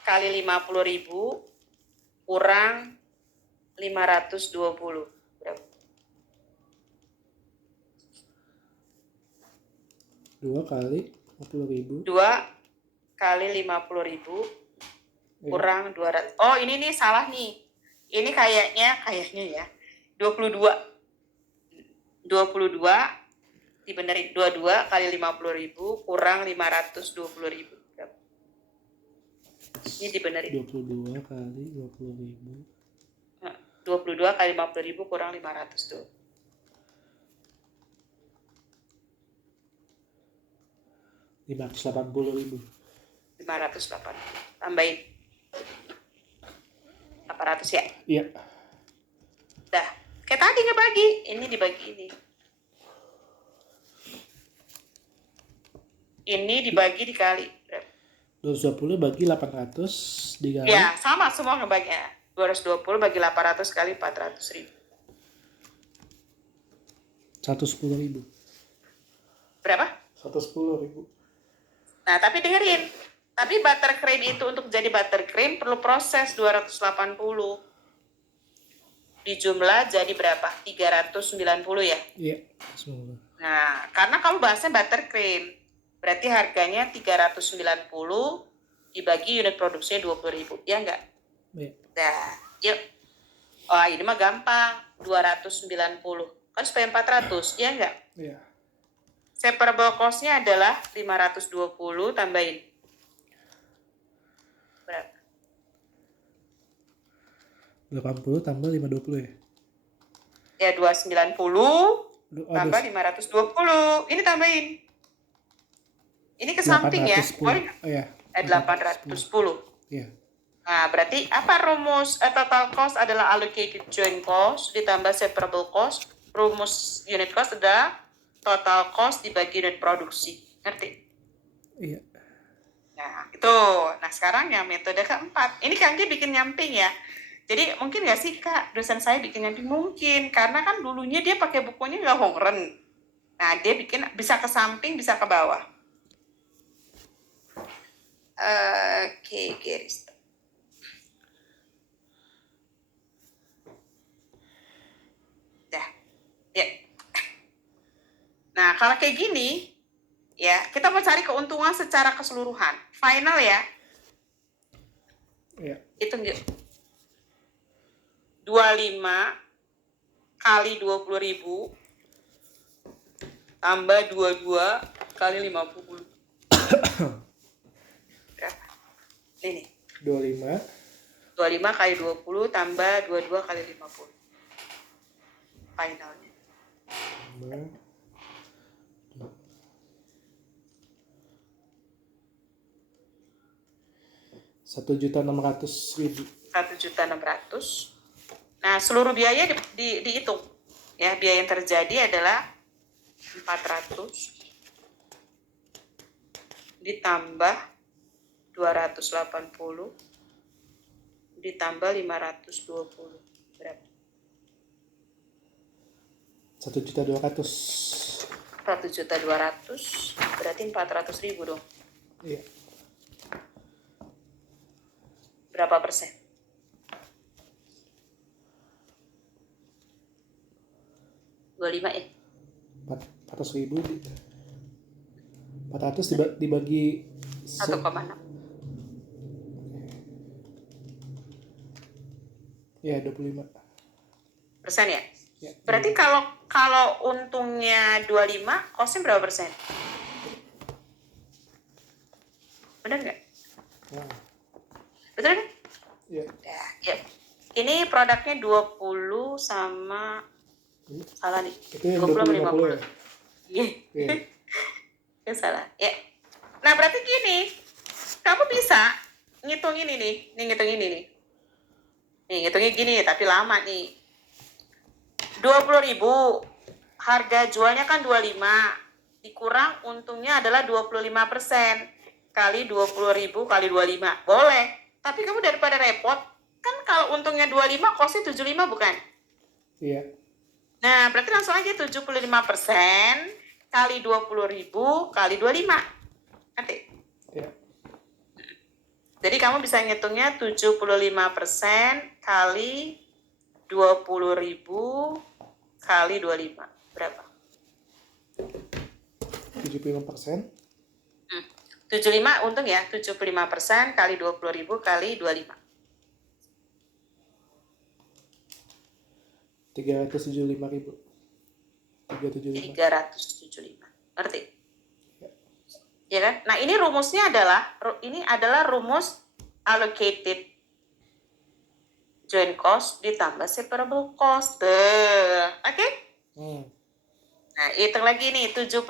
kali 50.000 kurang 520. Berapa? 2 kali 50.000. 2 kali 50.000 kurang 200. Oh, ini nih salah nih. Ini kayaknya ya. 22 dibenerin. 22 kali 50.000 kurang 520.000. Berapa? Ini dibenerin. 22 kali 20.000. 22 kali 50.000 kurang 500 tuh. 580.000. 580. Tambahin 800 ya? Iya. Dah. Kayak tadi ngebagi. Ini dibagi ini. Ini dibagi dikali. 220 bagi 800 dikali. Ya, sama semua ngebaginya. 220 bagi 800 kali 400.000. 110.000. Berapa? 110.000. Nah, tapi dengerin. Tapi buttercream itu untuk jadi buttercream perlu proses 280. Dijumlah jadi berapa? 390 ya? Iya, semua. Nah, karena kamu bahasnya buttercream, berarti harganya 390 dibagi unit produksinya 20.000, ya enggak? Iya. Nah, yuk. Oh, ini mah gampang, 290. Kan supaya 400, ya enggak? Iya. Separable cost-nya adalah 520 tambahin. Berapa? 80 tambah 520 ya? Ya, 290 tambah 520. Ini tambahin. Ini ke samping ya. 810. Boleh nggak? Iya. 810. Iya. Nah, berarti apa rumus total cost adalah allocated joint cost ditambah separable cost. Rumus unit cost adalah total cost dibagi unit produksi. Ngerti? Iya. Nah, itu. Nah, sekarang yang metode keempat. Ini Kang G bikin nyamping ya. Jadi mungkin nggak sih Kak, dosen saya bikin nyamping? Mungkin, karena kan dulunya dia pakai bukunya nggak Hongren. Nah, dia bikin bisa ke samping, bisa ke bawah. Oke, garis. Ya. Nah, kalau kayak gini, ya, kita mau cari keuntungan secara keseluruhan. Final ya. Iya. Hitung yuk. 25 kali 20.000 tambah 22 kali 50. Berapa? Ini. 25 kali 20 tambah 22 kali 50. Finalnya. tambah 1.600.000. 1.600.000. Nah, seluruh biaya dihitung. Ya, biaya yang terjadi adalah 400 ditambah 280 ditambah 520. Berapa? 1.200.000. 1.200.000 berarti 400.000 dong. Iya. Berapa persen? 25 ya? 400.000 400 dibagi 1,6 ya 25 persen ya? ya. Berarti kalau untungnya 25, costnya berapa persen? Benar nggak? Nah, Betul kan? ya. Ya. Ini produknya 20 sama salah nih. Itu yang 20 sama 50 ya? Iya. Iya. Ya salah. Ya. Nah, berarti gini. Kamu bisa ngitung ini nih. Nih, ngitung ini nih. Nih, ngitungnya gini, tapi lama nih. 20.000. Harga jualnya kan 25. Dikurang untungnya adalah 25%. Kali 20.000 kali 25. Boleh. Tapi kamu daripada repot, kan kalau untungnya 25, costnya 75 bukan? Iya. Nah, berarti langsung aja 75% kali 20.000 kali 25. Nanti. Iya. Jadi kamu bisa ngitungnya 75% kali 20.000 kali 25. Berapa? 75%. 75 untung ya, 75% kali 20.000 kali 25. 375.000. 375. 375. Ngerti? Ya kan? Nah, ini rumusnya adalah rumus allocated joint cost ditambah separable cost. Oke? Nah, hitung lagi nih, 75%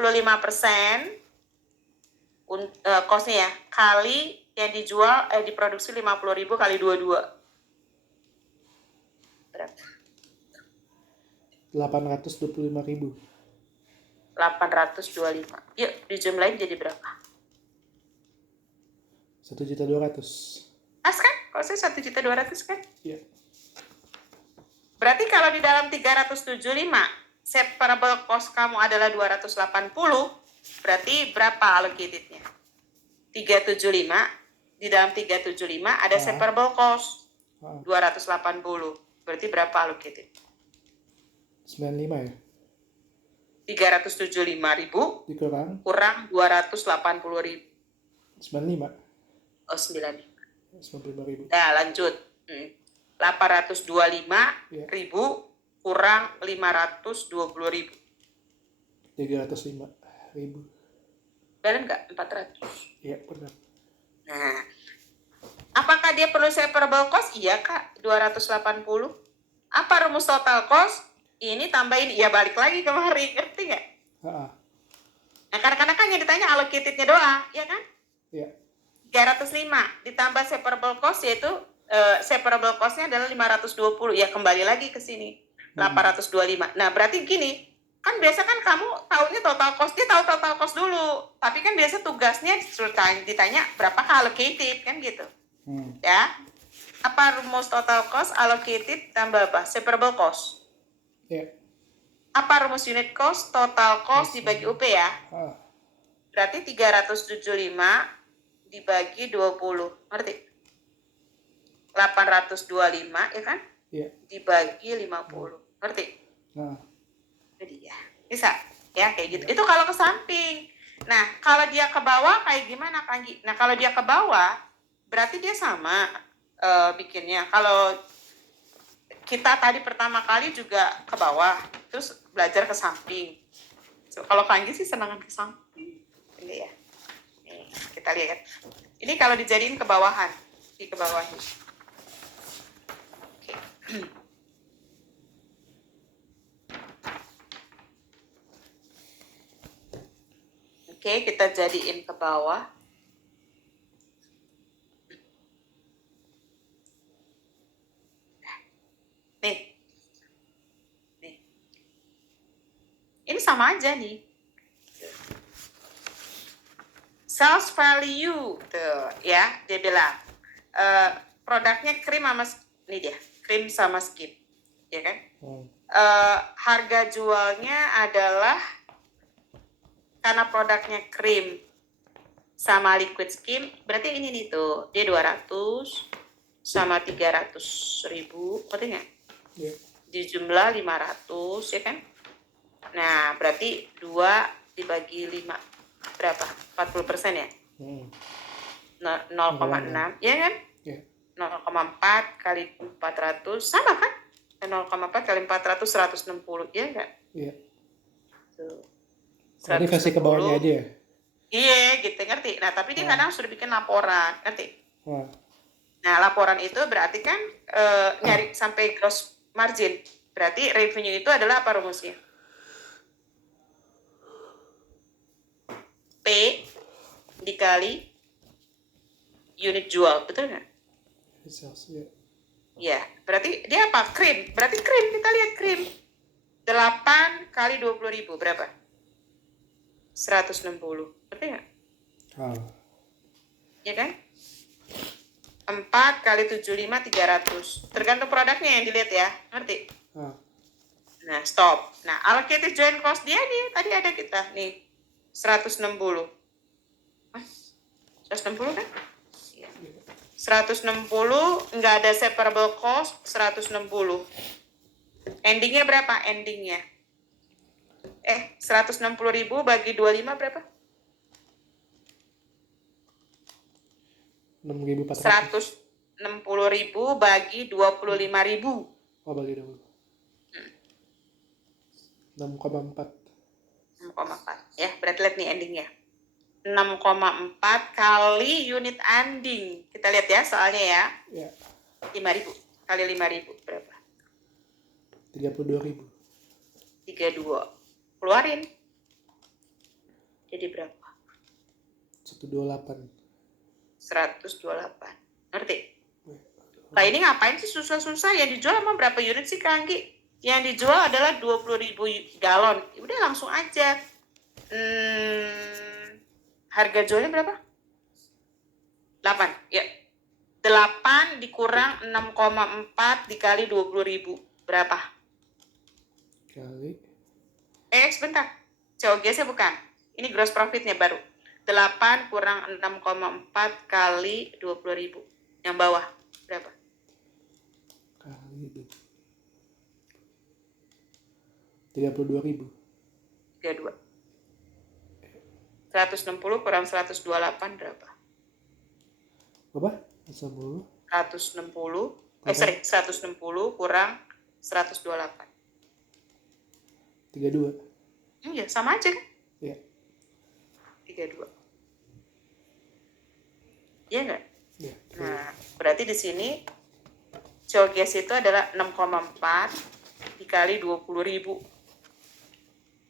costnya ya, kali yang dijual, diproduksi 50.000 kali 22. Berapa? 825.000. 825. Yuk, dijumlahin jadi berapa? 1.200.000. Pas kan? Kostnya 1.200.000 kan? Iya. Berarti kalau di dalam 375, separable cost kamu adalah 280, berarti berapa allocatednya? 375. Di dalam 375 ada separable cost 280. Berarti berapa allocated? 95 ya? 375.000 Dikurang kurang 280.000. 95. Oh, 95. 95.000. Nah, lanjut. 825.000 kurang 520.000. 305.000. Benar nggak? 400. Iya, benar. Nah, apakah dia perlu separable cost? Iya, Kak. 280. Apa rumus total cost? Ini tambahin, ya balik lagi kemari. Ngerti nggak? Heeh. Nah, kadang-kadang kan yang ditanya allocatednya doang, ya kan? Iya. 305 ditambah separable cost, yaitu separable cost-nya adalah 520. Ya, kembali lagi ke sini. 825. Nah, berarti gini, kan biasa kan kamu tahunya total cost, dia tahu total cost dulu. Tapi kan biasa tugasnya ditanya berapa allocated, kan gitu. Ya. Apa rumus total cost? Allocated tambah apa? Separable cost. Iya. Apa rumus unit cost? Total cost dibagi UP ya. Berarti 375 dibagi 20. Ngerti? 825 ya kan? Iya. Dibagi 50. Ngerti? Nah. Jadi ya. Bisa ya kayak gitu. Itu kalau ke samping. Nah, kalau dia ke bawah kayak gimana, Kanggi? Nah, kalau dia ke bawah berarti dia sama bikinnya. Kalau kita tadi pertama kali juga ke bawah, terus belajar ke samping. So, kalau Kanggi sih senangan ke samping. Ini ya. Nih, kita lihat. Ini kalau dijadiin ke bawahan, di ke bawahnya. Oke. Oke, kita jadiin ke bawah. Nih. Ini sama aja nih. Sales value, tuh ya, dia bilang produknya krim sama ini dia, krim sama skin, ya kan? Harga jualnya adalah karena produknya krim sama liquid skin, berarti ini nih tuh, dia 200 sama 300.000, ngerti nggak? Yeah. Di jumlah 500, ya kan? Nah, berarti 2 dibagi 5, berapa? 40% ya? 0,6, ya kan? Yeah. 0,4 kali 400, sama kan? 0,4 kali 400, 160, ya enggak? Iya. Tuh. Ini kasih ke bawahnya aja ya? Iya, gitu, ngerti. Nah, tapi dia kadang sudah bikin laporan, ngerti? Nah, laporan itu berarti kan nyari sampai gross margin. Berarti revenue itu adalah apa rumusnya? P dikali unit jual, betul nggak? Sales, ya. Ya, berarti dia apa? Krim. Berarti krim, kita lihat krim. 8 kali 20.000, berapa? 160. Berarti nggak? Ya kan? 4 kali 75, 300. Tergantung produknya yang dilihat ya. Ngerti? Nah, stop. Nah, allocated joint cost dia nih. Tadi ada kita. Nih. 160. 160 kan? 160, nggak ada separable cost, 160. Endingnya berapa? Endingnya 160.000 bagi 25 berapa? 6.400. 160.000 bagi 25.000. Oh, bagi 20. 6,4. 6,4. Ya, berarti lihat nih endingnya. 6,4 kali unit ending. Kita lihat ya soalnya ya. Ya. 5.000 kali 5.000 berapa? 32.000. 32. Keluarin. Jadi berapa? 128. 128. Ngerti? Nah, ini ngapain sih susah-susah? Yang dijual emang berapa unit sih, Kanggi? Yang dijual adalah 20.000 galon. Udah langsung aja. Harga jualnya berapa? 8. Ya. 8 dikurang 6,4 dikali 20.000. Berapa? Kali Sebentar. COGS-nya bukan. Ini gross profit-nya baru. 8 kurang 6,4 kali 20.000. Yang bawah berapa? Kali itu 32.000. 32. 160 kurang 128 berapa? Apa? 10. 160. Kurang 160 kurang 128. 32. Iya, sama aja kan? Ya. 32. Iya nggak? Ya. Nah, berarti di sini COGS itu adalah 6,4 dikali 20.000.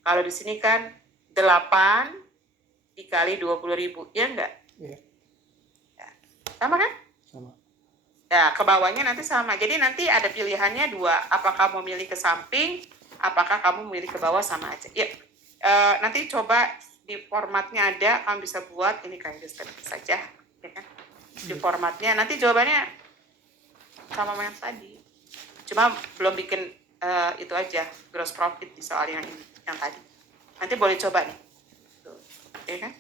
Kalau di sini kan 8 dikali 20.000, ya enggak? Ya. Sama kan? Sama. Ya, ke bawahnya nanti sama. Jadi nanti ada pilihannya dua. Apakah kamu milih ke samping, apakah kamu milih ke bawah, sama aja. Ya, nanti coba di formatnya ada, kamu bisa buat ini kayak saja, ya kan? Di formatnya nanti jawabannya sama yang tadi. Cuma belum bikin itu aja gross profit di soal yang ini, yang tadi. Nanti boleh coba nih. Tuh, ya kan?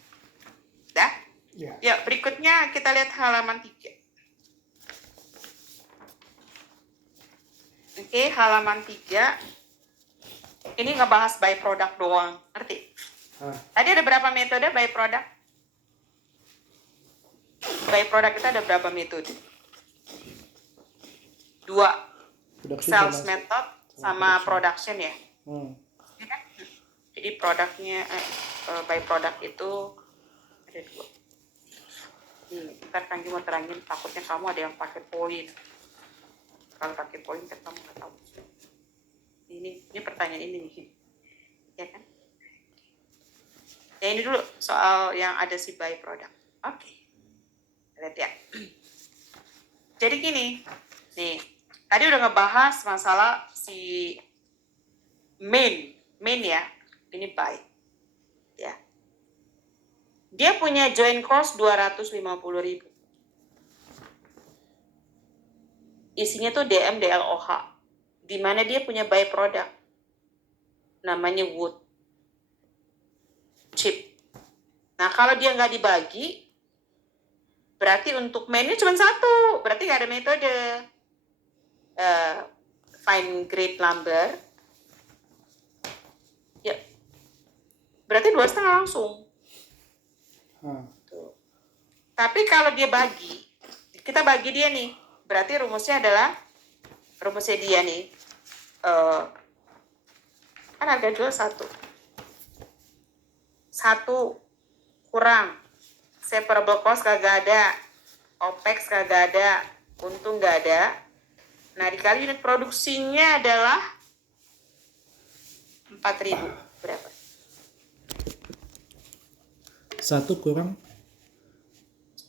Dah? Ya. Ya, berikutnya kita lihat halaman 3. Oke, halaman 3. Ini ngebahas by product doang, ngerti? Tadi ada berapa metode by product? By product itu ada berapa metode? 2. Production Sales sama- method sama production ya. Ya kan? Jadi produknya by product itu ada 2. Ntar Kanggi mau terangin, takutnya kamu ada yang pakai poin. Kalau pakai poin kan kamu nggak tahu. Ini pertanyaan ini nih, ya kan? Ya ini dulu soal yang ada si by product. Oke, lihat ya. Jadi gini, nih tadi udah ngebahas masalah si main ya, ini by, ya. Dia punya joint cost 250.000. Isinya tuh DM DLOH, di mana dia punya by product namanya wood chip. Nah, kalau dia nggak dibagi, berarti untuk mainnya cuma satu, berarti nggak ada metode fine grade lumber. Ya, berarti 2,5 langsung. Tuh. Tapi kalau dia bagi, kita bagi dia nih, berarti rumusnya dia nih, kan harga jual 1 kurang separable cost kagak ada, OPEX kagak ada, untung nggak ada. Nah, dikali unit produksinya adalah 4.000. Berapa? 1 kurang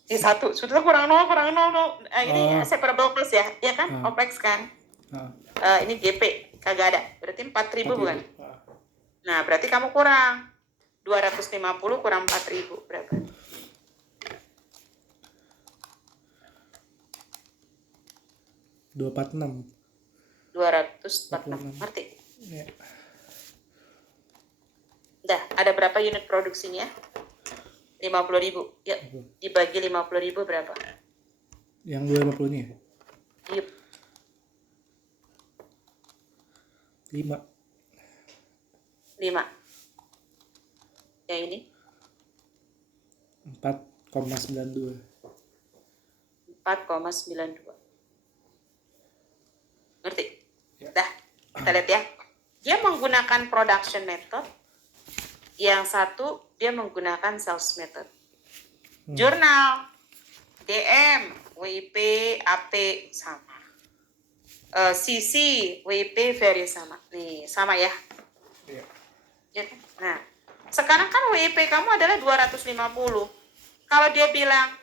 1 sudah kurang 0. Ini separable cost ya kan? OPEX kan? Ini GP kagak ada, berarti 4.000 bukan? Nah, berarti kamu kurang 250 kurang 4.000 berapa? 246. 246, ngerti? Ya. Dah, ada berapa unit produksinya? 50.000. Ya, dibagi 50.000 berapa? Yang 250 ini ya? Yep. 5. 5. Yang ini? 4,92. 4,92. Ngerti? Ya. Dah, kita lihat ya. Dia menggunakan production method. Yang satu, dia menggunakan sales method. Jurnal, DM, WIP, AP sama. CC, WIP, very sama. Nih, sama ya. Iya. Ya kan? Nah, sekarang kan WIP kamu adalah 250. Kalau dia bilang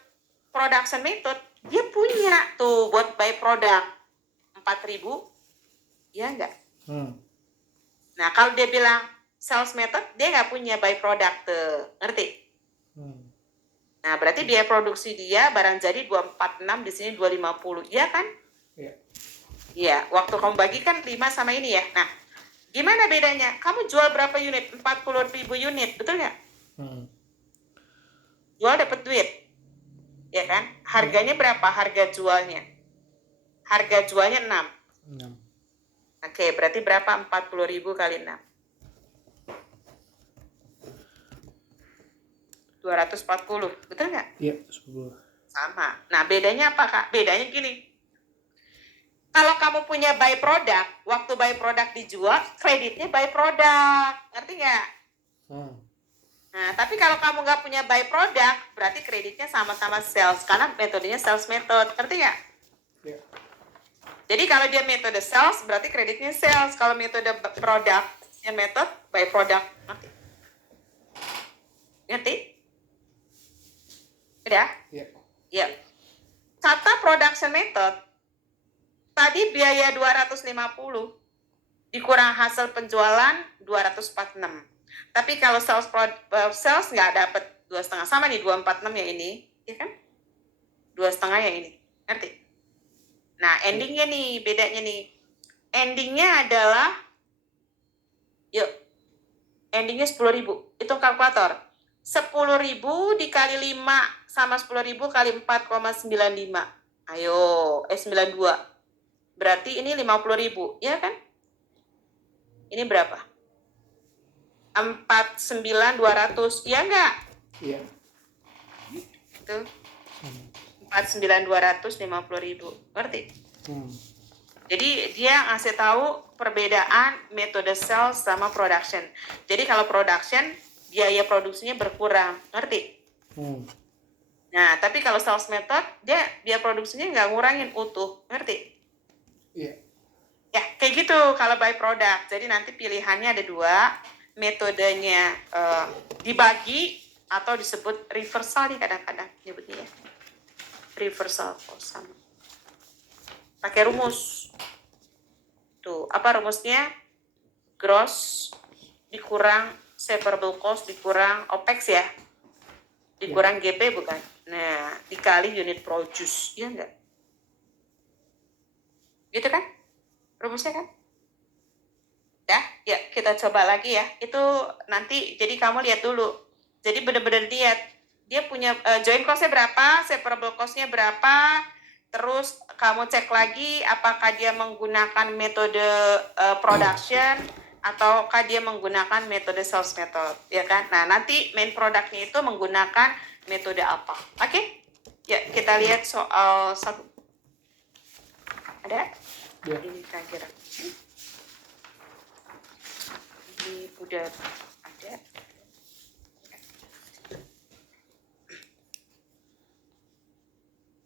production method, dia punya tuh buat by product 4.000, ya enggak? Nah, kalau dia bilang sales method, dia nggak punya by product tuh, ngerti? Nah, berarti biaya produksi dia barang jadi 246, di sini 250, ya kan? Iya. Iya, waktu kamu bagi kan 5 sama ini ya. Nah, Gimana bedanya? Kamu jual berapa unit? 40.000 unit, betul nggak? Jual dapat duit, ya kan? Harganya berapa harga jualnya? Harga jualnya 6. 6. Oke, berarti berapa 40.000 kali 6? 240, betul nggak? Iya, 10. Sama. Nah, bedanya apa, Kak? Bedanya gini. Kalau kamu punya buy product, waktu buy product dijual, kreditnya buy product. Ngerti nggak? Nah, tapi kalau kamu nggak punya buy product, berarti kreditnya sama-sama sales. Karena metodenya sales method. Ngerti nggak? Iya. Jadi kalau dia metode sales, berarti kreditnya sales. Kalau metode product, yang metode buy product. Ngerti? Ngerti? Udah? Iya. Iya. Kata production method, tadi biaya 250 dikurang hasil penjualan 246. Tapi kalau sales nggak dapat 2,5, sama nih 246 ya ini, ya kan? 2,5 ya ini, ngerti? Nah, endingnya nih, bedanya nih. Endingnya adalah, yuk, endingnya 10.000. Hitung kalkulator. 10.000 dikali 5 sama 10.000 kali 4,95. Ayo, 92. Berarti ini 50.000, ya kan? Ini berapa? 49.200, ya enggak? Iya. Tuh. 49.250.000, ngerti? Jadi dia ngasih tahu perbedaan metode sales sama production. Jadi kalau production, biaya produksinya berkurang, ngerti? Nah, tapi kalau sales method, dia biaya produksinya nggak ngurangin, utuh, ngerti? Iya. Ya, kayak gitu kalau by product. Jadi nanti pilihannya ada 2, metodenya dibagi atau disebut reversal nih kadang-kadang nyebutnya ya. Reversal sama. Pakai rumus. Tuh, apa rumusnya? Gross dikurang separable cost dikurang OPEX ya. Dikurang GP bukan? Nah, dikali unit produce, iya enggak? Gitu kan? Rumusnya kan? Ya, kita coba lagi ya. Itu nanti, jadi kamu lihat dulu. Jadi benar-benar lihat. Dia punya joint cost-nya berapa, separable cost-nya berapa, terus kamu cek lagi apakah dia menggunakan metode production, ataukah dia menggunakan metode sales method, ya kan? Nah, nanti main product-nya itu menggunakan metode apa. Oke? Ya, kita lihat soal 1. Ada? Ya. Ini kira-kira. Ini udah ada.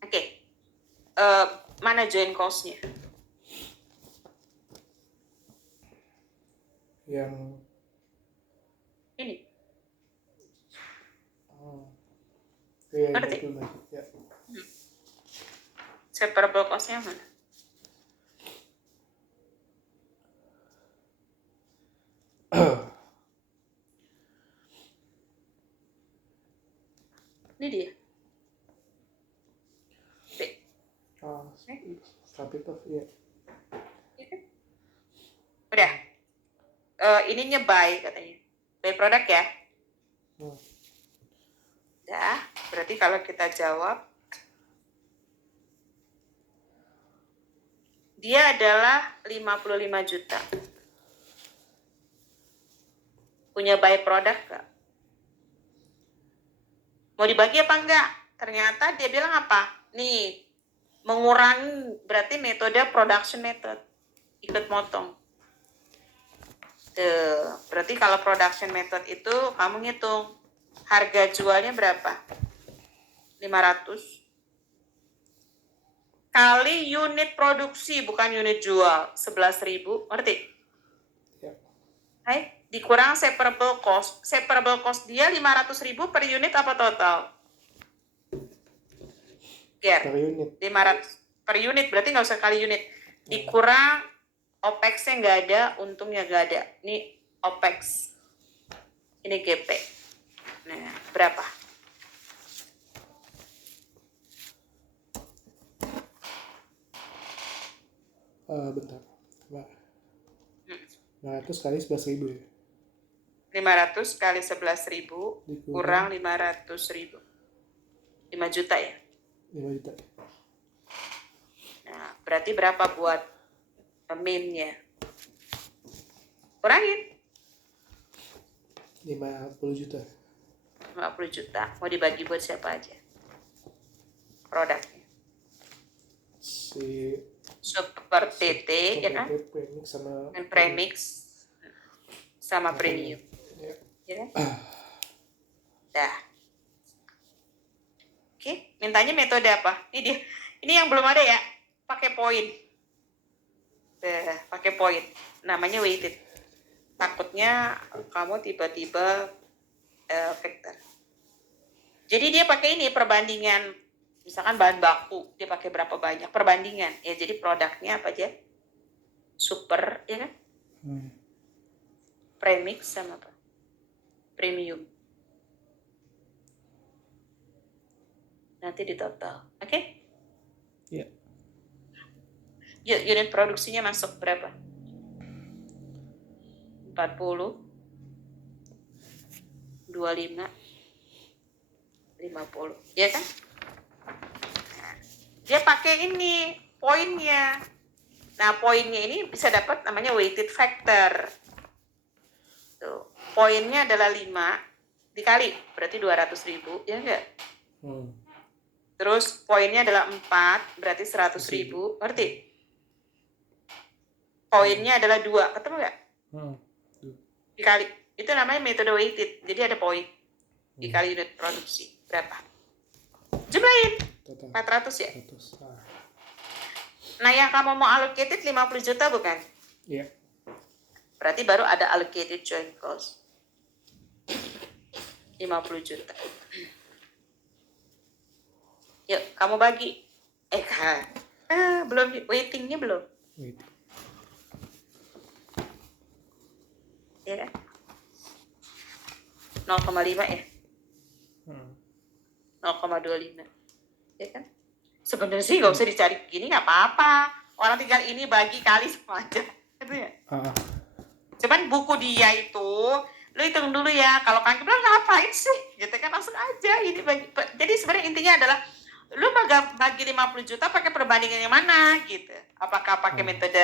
Oke. Mana joint cost-nya? Yang Ini. Iya, Ngerti? itu ya. Separable cost-nya mana? Ini dia. B. Capital, ya. Udah. Ininya buy katanya. Buy produk ya. Udah. Berarti kalau kita jawab, dia adalah 55 juta. Punya buy produk gak? Mau dibagi apa enggak? Ternyata dia bilang apa? Nih, mengurangi berarti metode production method. Ikut motong. Tuh, berarti kalau production method itu kamu ngitung harga jualnya berapa? 500 kali unit produksi, bukan unit jual, 11.000, ngerti? Ya. Hai, dikurang separable cost. Separable cost dia 500.000 per unit apa total? Ya, Per unit. 500 per unit, berarti nggak usah kali unit. Dikurang OPEX-nya nggak ada, untungnya nggak ada. Ini OPEX. Ini GP. Nah, berapa? Bentar. 500 kali 11.000 ya. 500 kali 11.000 kurang 500.000. 5 juta ya. 5 juta. Nah, berarti berapa buat mainnya? Kurangin 50 juta. 50 juta. Mau dibagi buat siapa aja? Produknya. Si Super TT ya kan? Premix sama Dan premix sama premium. Ya. Ya kan? Dah. Oke, mintanya metode apa? Ini dia. Ini yang belum ada ya. Pakai poin. Pakai poin. Namanya weighted. Takutnya kamu tiba-tiba vector. Jadi dia pakai ini perbandingan, misalkan bahan baku dia pakai berapa banyak perbandingan. Ya jadi produknya apa aja? Super, ya kan? Premix sama apa? Premium. Nanti di total, oke? Iya. Unit produksinya masuk berapa? 40, 25, 50, ya kan? Nah, dia pakai ini poinnya. Nah, poinnya ini bisa dapat namanya weighted factor. Tuh, poinnya adalah 5 dikali berarti 200.000, ya enggak? Terus poinnya adalah 4 berarti 100.000, ngerti? Poinnya adalah 2, ketemu nggak? Dikali, itu namanya metode weighted. Jadi ada poin dikali unit produksi berapa? Jumlahin 400 ya. Nah, yang kamu mau allocated 50 juta bukan? Iya. Berarti baru ada allocated joint cost 50 juta. Yuk, kamu bagi. Belum, weightingnya belum. Ya kan? 0,5 ya. 0,25. Ya kan? Sebenarnya sih nggak usah dicari begini, nggak apa-apa. Orang tinggal ini bagi kali sama aja. Gitu ya? Cuman buku dia itu, lu hitung dulu ya. Kalau Kang bilang ngapain sih? Gitu kan, langsung aja. Ini bagi. Jadi sebenarnya intinya adalah lu bagi 50 juta pakai perbandingan yang mana gitu. Apakah pakai metode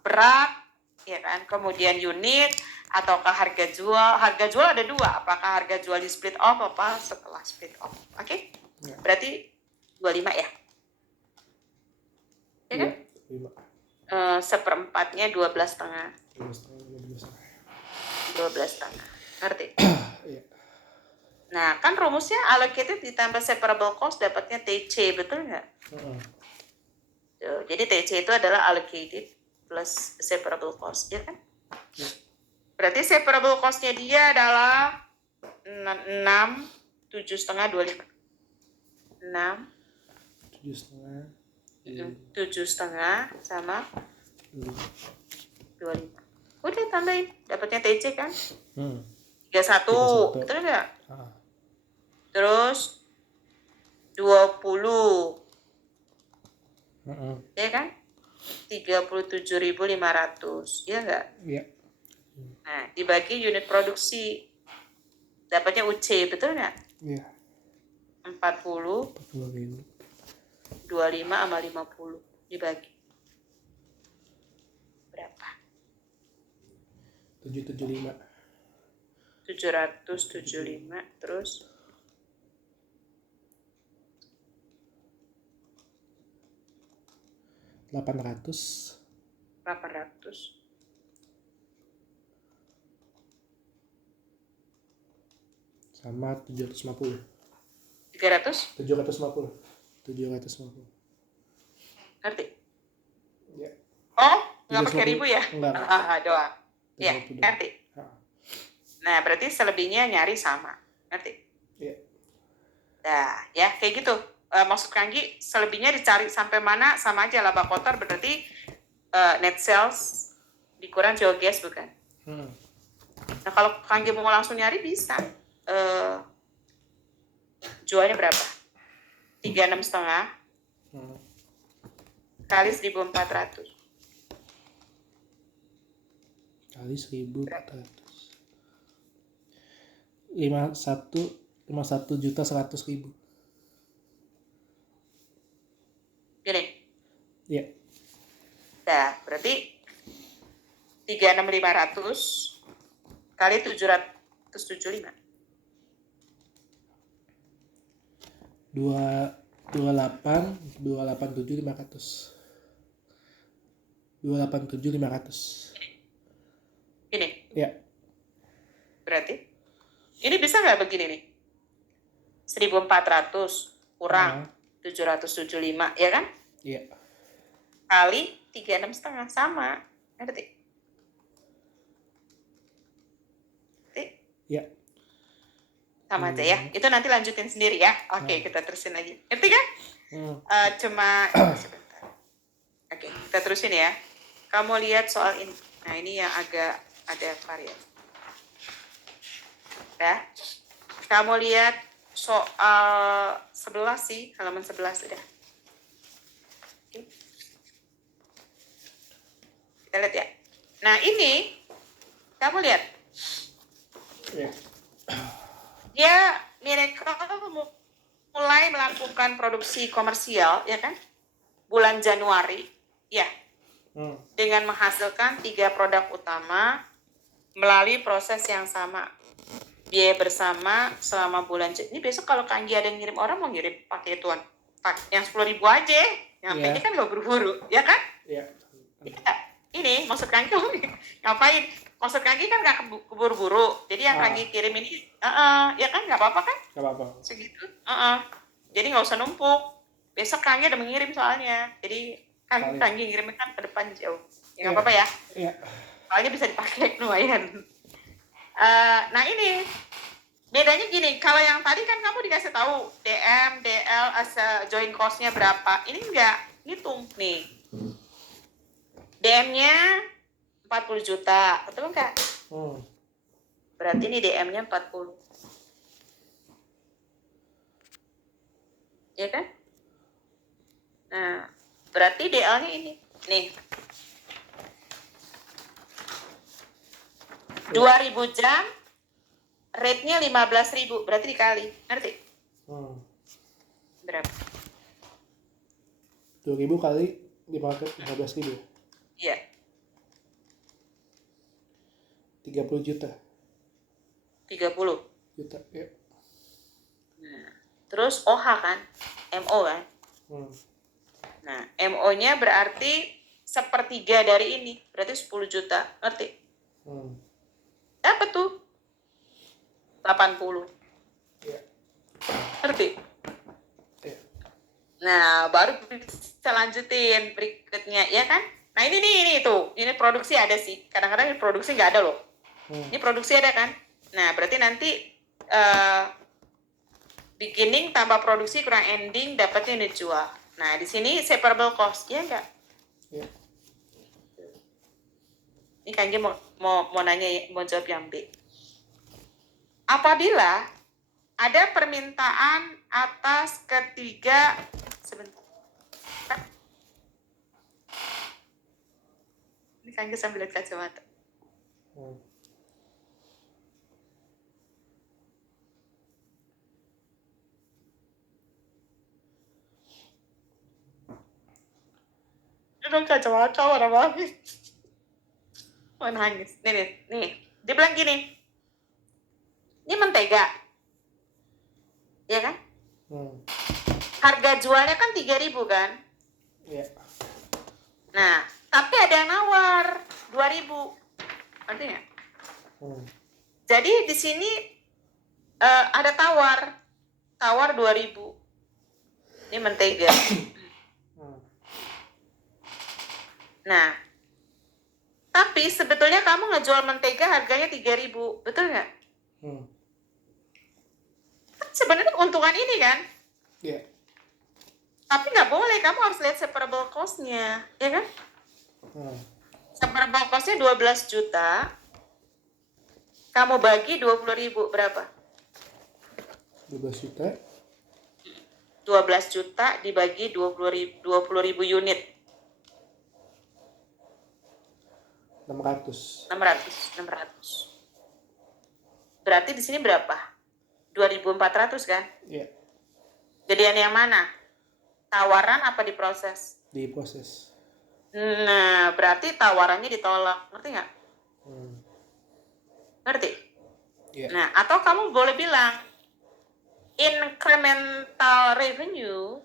berat, ya kan? Kemudian unit ataukah harga jual? Harga jual ada dua. Apakah harga jual di split off apa setelah split off? Oke? Berarti 25 ya? Ya kan? 1/4-nya 12,5. 12,5. Ngerti? Nah, kan rumusnya allocated ditambah separable cost dapatnya TC, betul nggak? Jadi TC itu adalah allocated plus separable cost, ya kan? Berarti separable cost-nya dia adalah 6, 7,5, 25. 6, 7,5 sama 25. Udah tambahin, dapatnya TC kan? 31, betul nggak? Terus 20, ya kan? 37.500, ya nggak? Iya. Nah, dibagi unit produksi, dapatnya UC, betul nggak? Iya. 40, 25 sama 50 dibagi berapa? 775. Terus 800 sama 750. 750. Ngerti? Ya. Oh, nggak pakai ribu ya? Enggak. Doang. Ya, ngerti. Nah, berarti selebihnya nyari sama. Ngerti? Iya. Nah, ya kayak gitu. Maksud Kanggi, selebihnya dicari sampai mana sama aja laba kotor, berarti net sales dikurang geogas, bukan? Nah, kalau Kanggi mau langsung nyari bisa. Jualnya berapa? 36,5 kali 1.400. kali 1.400. 51.100.000. Gini. Ya. Nah, berarti 36.500 kali 775. 287.500. 287.500. Gini. Ya. Berarti ini bisa nggak begini nih? 1.400 kurang 775, ya kan? Iya. Kali 36,5 sama. Ngerti? Ya. Sama aja ya. Itu nanti lanjutin sendiri ya. Oke, kita terusin lagi. Ngerti kan? Cuma sebentar. Oke, kita terusin ya. Kamu lihat soal ini. Nah, ini yang agak ada varian. Ya. Kamu lihat soal 11 sih, halaman 11 udah. Oke. Kita lihat ya. Nah, ini kamu lihat. Ya. Dia Miracle mulai melakukan produksi komersial, ya kan? Bulan Januari, ya. Dengan menghasilkan 3 produk utama melalui proses yang sama. Biaya bersama selama bulan. Ini besok kalau Kak Anggi ada yang ngirim orang, mau ngirim pakai ituan. Yang 10.000 aja. Nyampe kan gak buru-buru, ya kan? Iya. Ya. Ini maksud Kak Anggi ngapain? Maksud Kak Anggi kan gak keburu-buru. Jadi yang Kak Anggi kirim ini, ya kan gak apa-apa kan? Gak apa-apa. Segitu. Jadi gak usah numpuk. Besok Kak Anggi udah mengirim soalnya. Jadi Kak Anggi ngirimnya kan ke depan jauh. Ya gak apa-apa ya? Iya. Soalnya bisa dipakai lumayan. Nah ini bedanya gini, kalau yang tadi kan kamu dikasih tahu DM, DL, join cost-nya berapa. Ini enggak, ngitung nih. DM-nya 40 juta, betul enggak? Berarti ini DM-nya 40. Ya kan? Nah, berarti DL-nya ini. Nih. 2.000 jam, rate-nya 15.000, berarti dikali. Ngerti? Berapa? 2.000 kali 15.000. Iya. 30 juta. 30 juta, ya. Nah, terus OH kan? MO kan? Nah, MO-nya berarti 1/3 dari ini. Berarti 10 juta. Ngerti? Dapat tuh 80. Ya. Ngerti? Ya. Nah, baru bisa lanjutin berikutnya, ya kan? Nah, ini tuh. Ini produksi ada sih. Kadang-kadang ini produksi nggak ada loh. Ini produksi ada kan? Nah, berarti nanti beginning tambah produksi kurang ending dapatnya unit jual. Nah, di sini separable cost, ya enggak? Ya. Ini Kang mau nanya, mau jawab yang B. Apabila ada permintaan atas ketiga, sebentar. Ini Kang sambil lihat kacamata. Aduh, kacamata warna banget. Mau nangis. Nih. Dia bilang gini. Ini mentega. Ya kan? Harga jualnya kan 3.000 kan? Iya. Nah, tapi ada yang nawar 2.000. Ngerti nggak? Jadi di sini ada tawar 2.000. Ini mentega. Nah, tapi sebetulnya kamu ngejual mentega harganya 3.000, betul nggak? Kan sebenarnya keuntungan ini kan? Iya. Tapi nggak boleh, kamu harus lihat separable cost-nya, ya kan? Separable cost-nya 12 juta, kamu bagi 20.000, berapa? 12 juta. 12 juta dibagi 20.000 unit. 600. 600. Berarti di sini berapa? 2.400 kan? Iya, Gedean yang mana? Tawaran apa diproses? diproses. Nah, berarti tawarannya ditolak. Ngerti nggak? Ngerti? Iya. Nah, atau kamu boleh bilang, incremental revenue,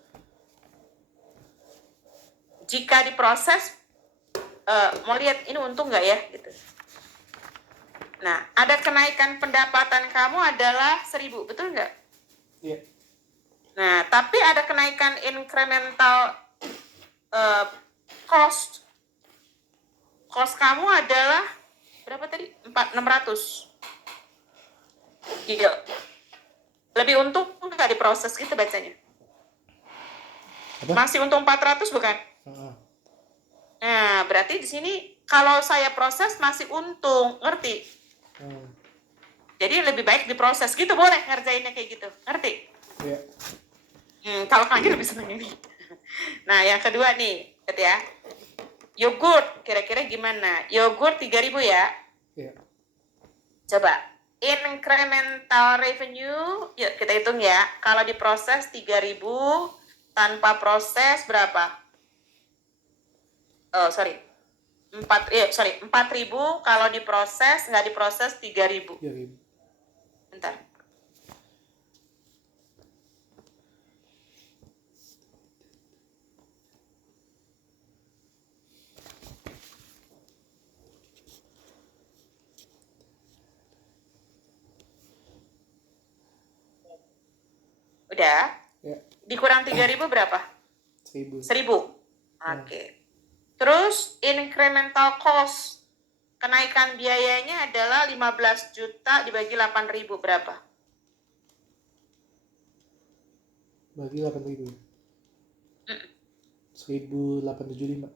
jika diproses, mau lihat ini untung nggak ya? Gitu. Nah, ada kenaikan pendapatan kamu adalah 1.000, betul nggak? Iya. Nah, tapi ada kenaikan incremental cost. Cost kamu adalah berapa tadi? 600. Gila. Lebih untung nggak diproses gitu bacanya? Apa? Masih untung 400 bukan? Nah, berarti di sini kalau saya proses masih untung, ngerti? Jadi lebih baik diproses gitu, boleh ngerjainnya kayak gitu, ngerti? Iya. Kalau kalian lebih seneng ini. Nah, yang kedua nih, lihat ya. Yogurt, kira-kira gimana? Yogurt 3.000 ya? Iya. Coba, incremental revenue, yuk kita hitung ya. Kalau diproses 3.000, tanpa proses berapa? Oh, sorry. 4.000 kalau diproses, nggak diproses 3.000. 3.000. Bentar. Udah? Ya, Dikurang 3.000 berapa? 1.000. 1.000. Oke. Terus incremental cost, kenaikan biayanya adalah 15 juta dibagi 8.000 berapa? Bagi 8.000. 1.875.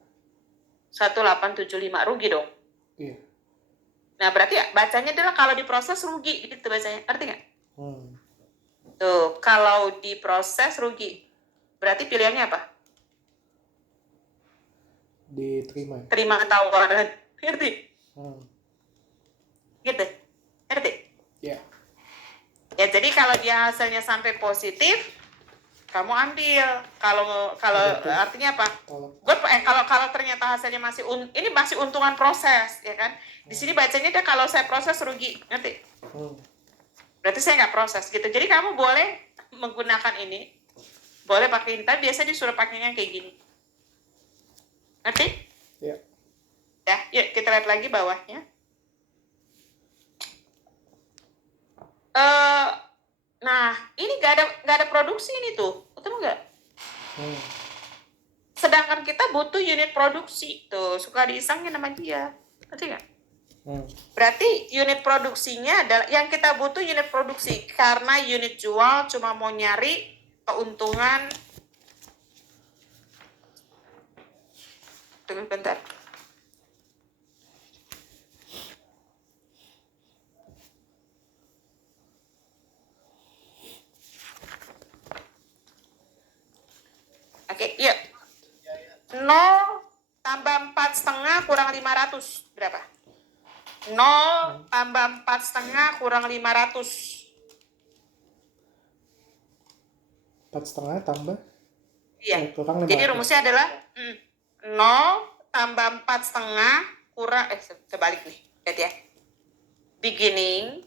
1.875, rugi dong. Iya. Nah, berarti bacanya adalah kalau diproses rugi gitu bacanya. Ngerti nggak? Tuh, kalau diproses rugi. Berarti pilihannya apa? Diterima. Terima tawaran. Ngerti? Gitu. Ngerti? Iya. Ya, jadi kalau dia hasilnya sampai positif, kamu ambil. Kalau artinya apa? Kalau ternyata hasilnya ini masih untungan proses, ya kan? Di sini bacanya dia kalau saya proses rugi, ngerti? Berarti saya nggak proses gitu. Jadi kamu boleh menggunakan ini, boleh pakai ini. Tapi biasa disuruh pakainya kayak gini. Ngerti? Iya. Ya, yuk kita lihat lagi bawahnya. Nah, ini nggak ada produksi ini tuh, betul nggak? Sedangkan kita butuh unit produksi tuh, suka diisengin sama dia, ngerti nggak? Berarti unit produksinya adalah yang kita butuh unit produksi, karena unit jual cuma mau nyari keuntungan. Tunggu bentar. Oke, yuk. 0 tambah 4,5 kurang 500 berapa? 0 tambah 4,5 kurang 500. 4,5 tambah? Iya. Kurang 500. Jadi rumusnya adalah 0 tambah 4,5 kurang, sebalik nih, lihat ya. Beginning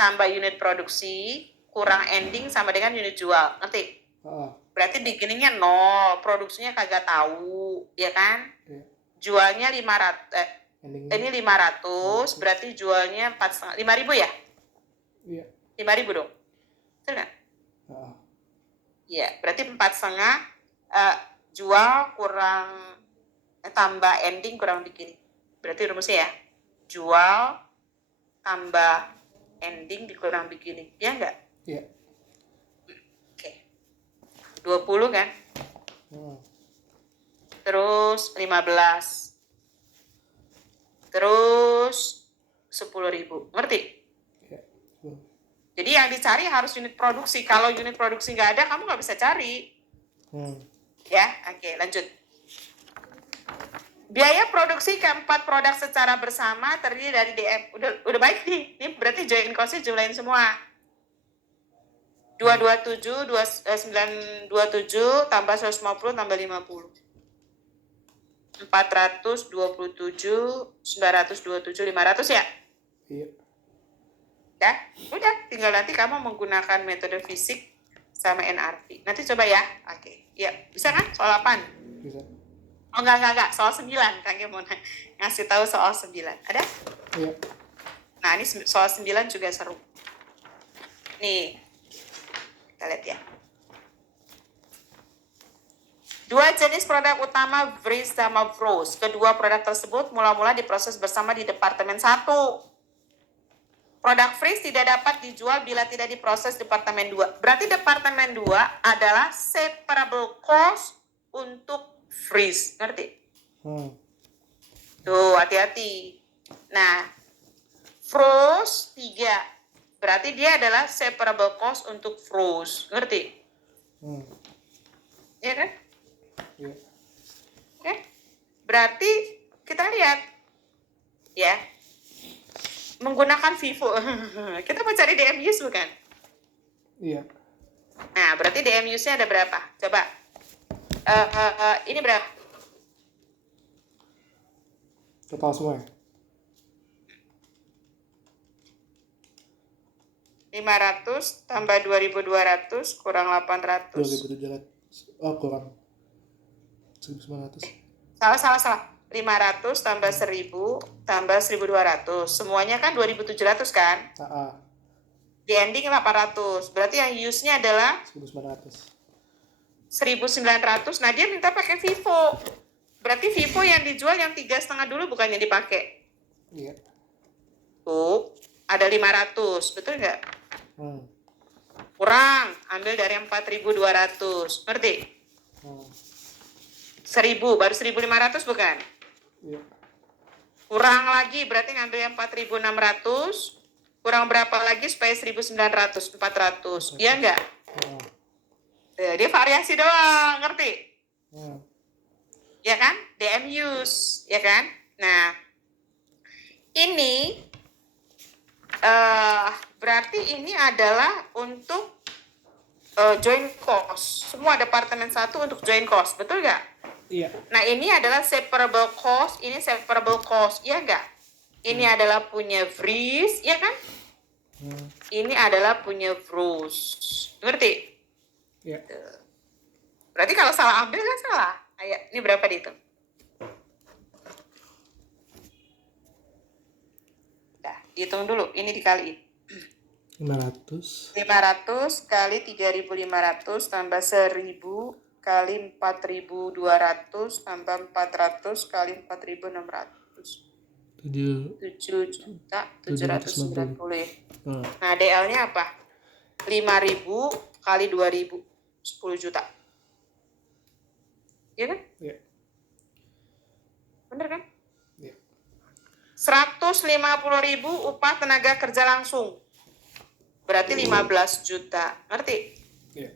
tambah unit produksi kurang ending sama dengan unit jual, ngerti? Berarti beginningnya 0, produksinya kagak tahu, ya kan? Jualnya 500, ini 500, berarti jualnya 4,5, 5.000 ya? Iya. 5.000 dong, betul nggak? Iya, berarti 4,5 jual kurang tambah ending kurang beginning. Berarti rumusnya ya, jual tambah ending dikurang beginning, ya nggak? Iya. Oke. 20 kan? Terus 15. Terus 10.000. Ngerti? Iya. Jadi yang dicari harus unit produksi. Kalau unit produksi nggak ada, kamu nggak bisa cari. Ya, oke, lanjut. Biaya produksi keempat produk secara bersama terdiri dari DM. Udah baik nih. Ini berarti joint cost-nya jumlahin semua. 227, 927 tambah 150 tambah 50. 427, 927, 500 ya? Iya. Ya, udah. Tinggal nanti kamu menggunakan metode fisik sama NRP. Nanti coba ya. Oke. Ya, bisa kan? Soal 8? Bisa. Oh, enggak. Soal 9. Kang mau ngasih tahu soal 9. Ada? Iya. Nah, ini soal 9 juga seru. Nih, kita lihat ya. Dua jenis produk utama Vries sama Frost. Kedua produk tersebut mula-mula diproses bersama di Departemen 1. Produk Vries tidak dapat dijual bila tidak diproses Departemen 2. Berarti Departemen 2 adalah separable cost untuk Vries. Ngerti? Tuh, hati-hati. Nah, Frost 3. Berarti dia adalah separable cost untuk Frost. Ngerti? Iya kan? Iya. Oke. Berarti kita lihat ya. Menggunakan FIFO. Kita mau cari DM use bukan? Iya. Nah, berarti DM use-nya ada berapa? Coba. Ini berapa? Total semua ya? 500 tambah 2.200 kurang 800. 2.700. Oh, kurang 1.900. Salah. 500 tambah 1.000 tambah 1.200. Semuanya kan 2.700 kan? Di ending 800. Berarti yang use-nya adalah 1.900. 1.900. Nah, dia minta pakai FIFO. Berarti FIFO yang dijual yang 3,5 dulu bukannya dipakai? Iya. Tuh, ada 500. Betul nggak? Kurang. Ambil dari 4.200. Ngerti? 1.000. Baru 1.500 bukan? Iya. Kurang lagi. Berarti ngambil yang 4.600. Kurang berapa lagi supaya 1.900? 400. Iya nggak? Dia variasi doang. Ngerti? Ya kan? DM use. Ya kan? Nah, ini berarti ini adalah untuk joint cost. Semua Departemen 1 untuk joint cost. Betul nggak? Iya. Nah, ini adalah separable cost. Ini separable cost. Iya nggak? Ini adalah punya Vries. Ya kan? Ini adalah punya Frost. Ngerti? Iya. Berarti kalau salah ambil kan salah. Ayo, ini berapa dihitung? Nah, dihitung dulu. Ini dikaliin. 500. 500 kali 3.500 tambah 1.000 kali 4.200 tambah 400 kali 4.600. 7.790.000. Nah, DL-nya apa? 5.000 kali 2.000. 10 juta. Iya kan? Iya. Bener kan? Iya. 150.000 upah tenaga kerja langsung. Berarti 15 juta. Ngerti? Iya.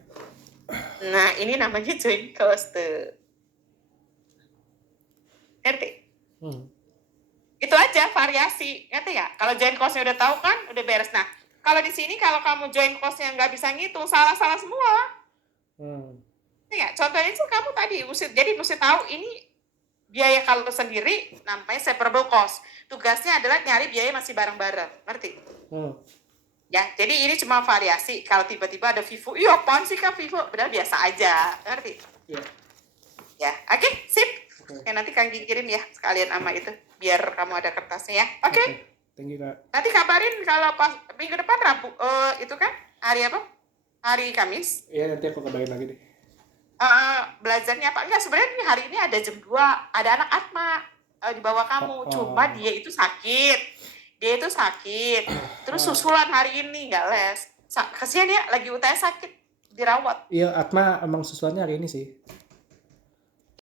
Nah, ini namanya joint cost. Ngerti? Itu aja variasi. Ngerti nggak? Kalau joint cost-nya udah tahu kan, udah beres. Nah, kalau di sini kalau kamu joint cost-nya nggak bisa ngitung, salah-salah semua. Ya, contohnya itu kamu tadi mesti tahu ini biaya kalau sendiri namanya separable cost. Tugasnya adalah nyari biaya masih bareng-bareng. Ngerti? Ya, jadi ini cuma variasi. Kalau tiba-tiba ada FIFO, iya apaan sih Kak FIFO? Padahal biasa aja. Ngerti? Iya. Ya, oke, sip. Oke, nanti Kang kirim ya sekalian sama itu. Biar kamu ada kertasnya ya. Oke. Thank you, Kak. Nanti kabarin kalau pas minggu depan Rabu. Itu kan hari apa? Hari Kamis. Iya, nanti aku kabarin lagi deh. Belajarnya apa? Enggak, sebenarnya hari ini ada jam 2. Ada anak Atma di bawah kamu. Cuma dia itu sakit. Terus susulan hari ini nggak les. Kasihan ya, lagi UTS sakit. Dirawat. Iya, Atma emang susulannya hari ini sih.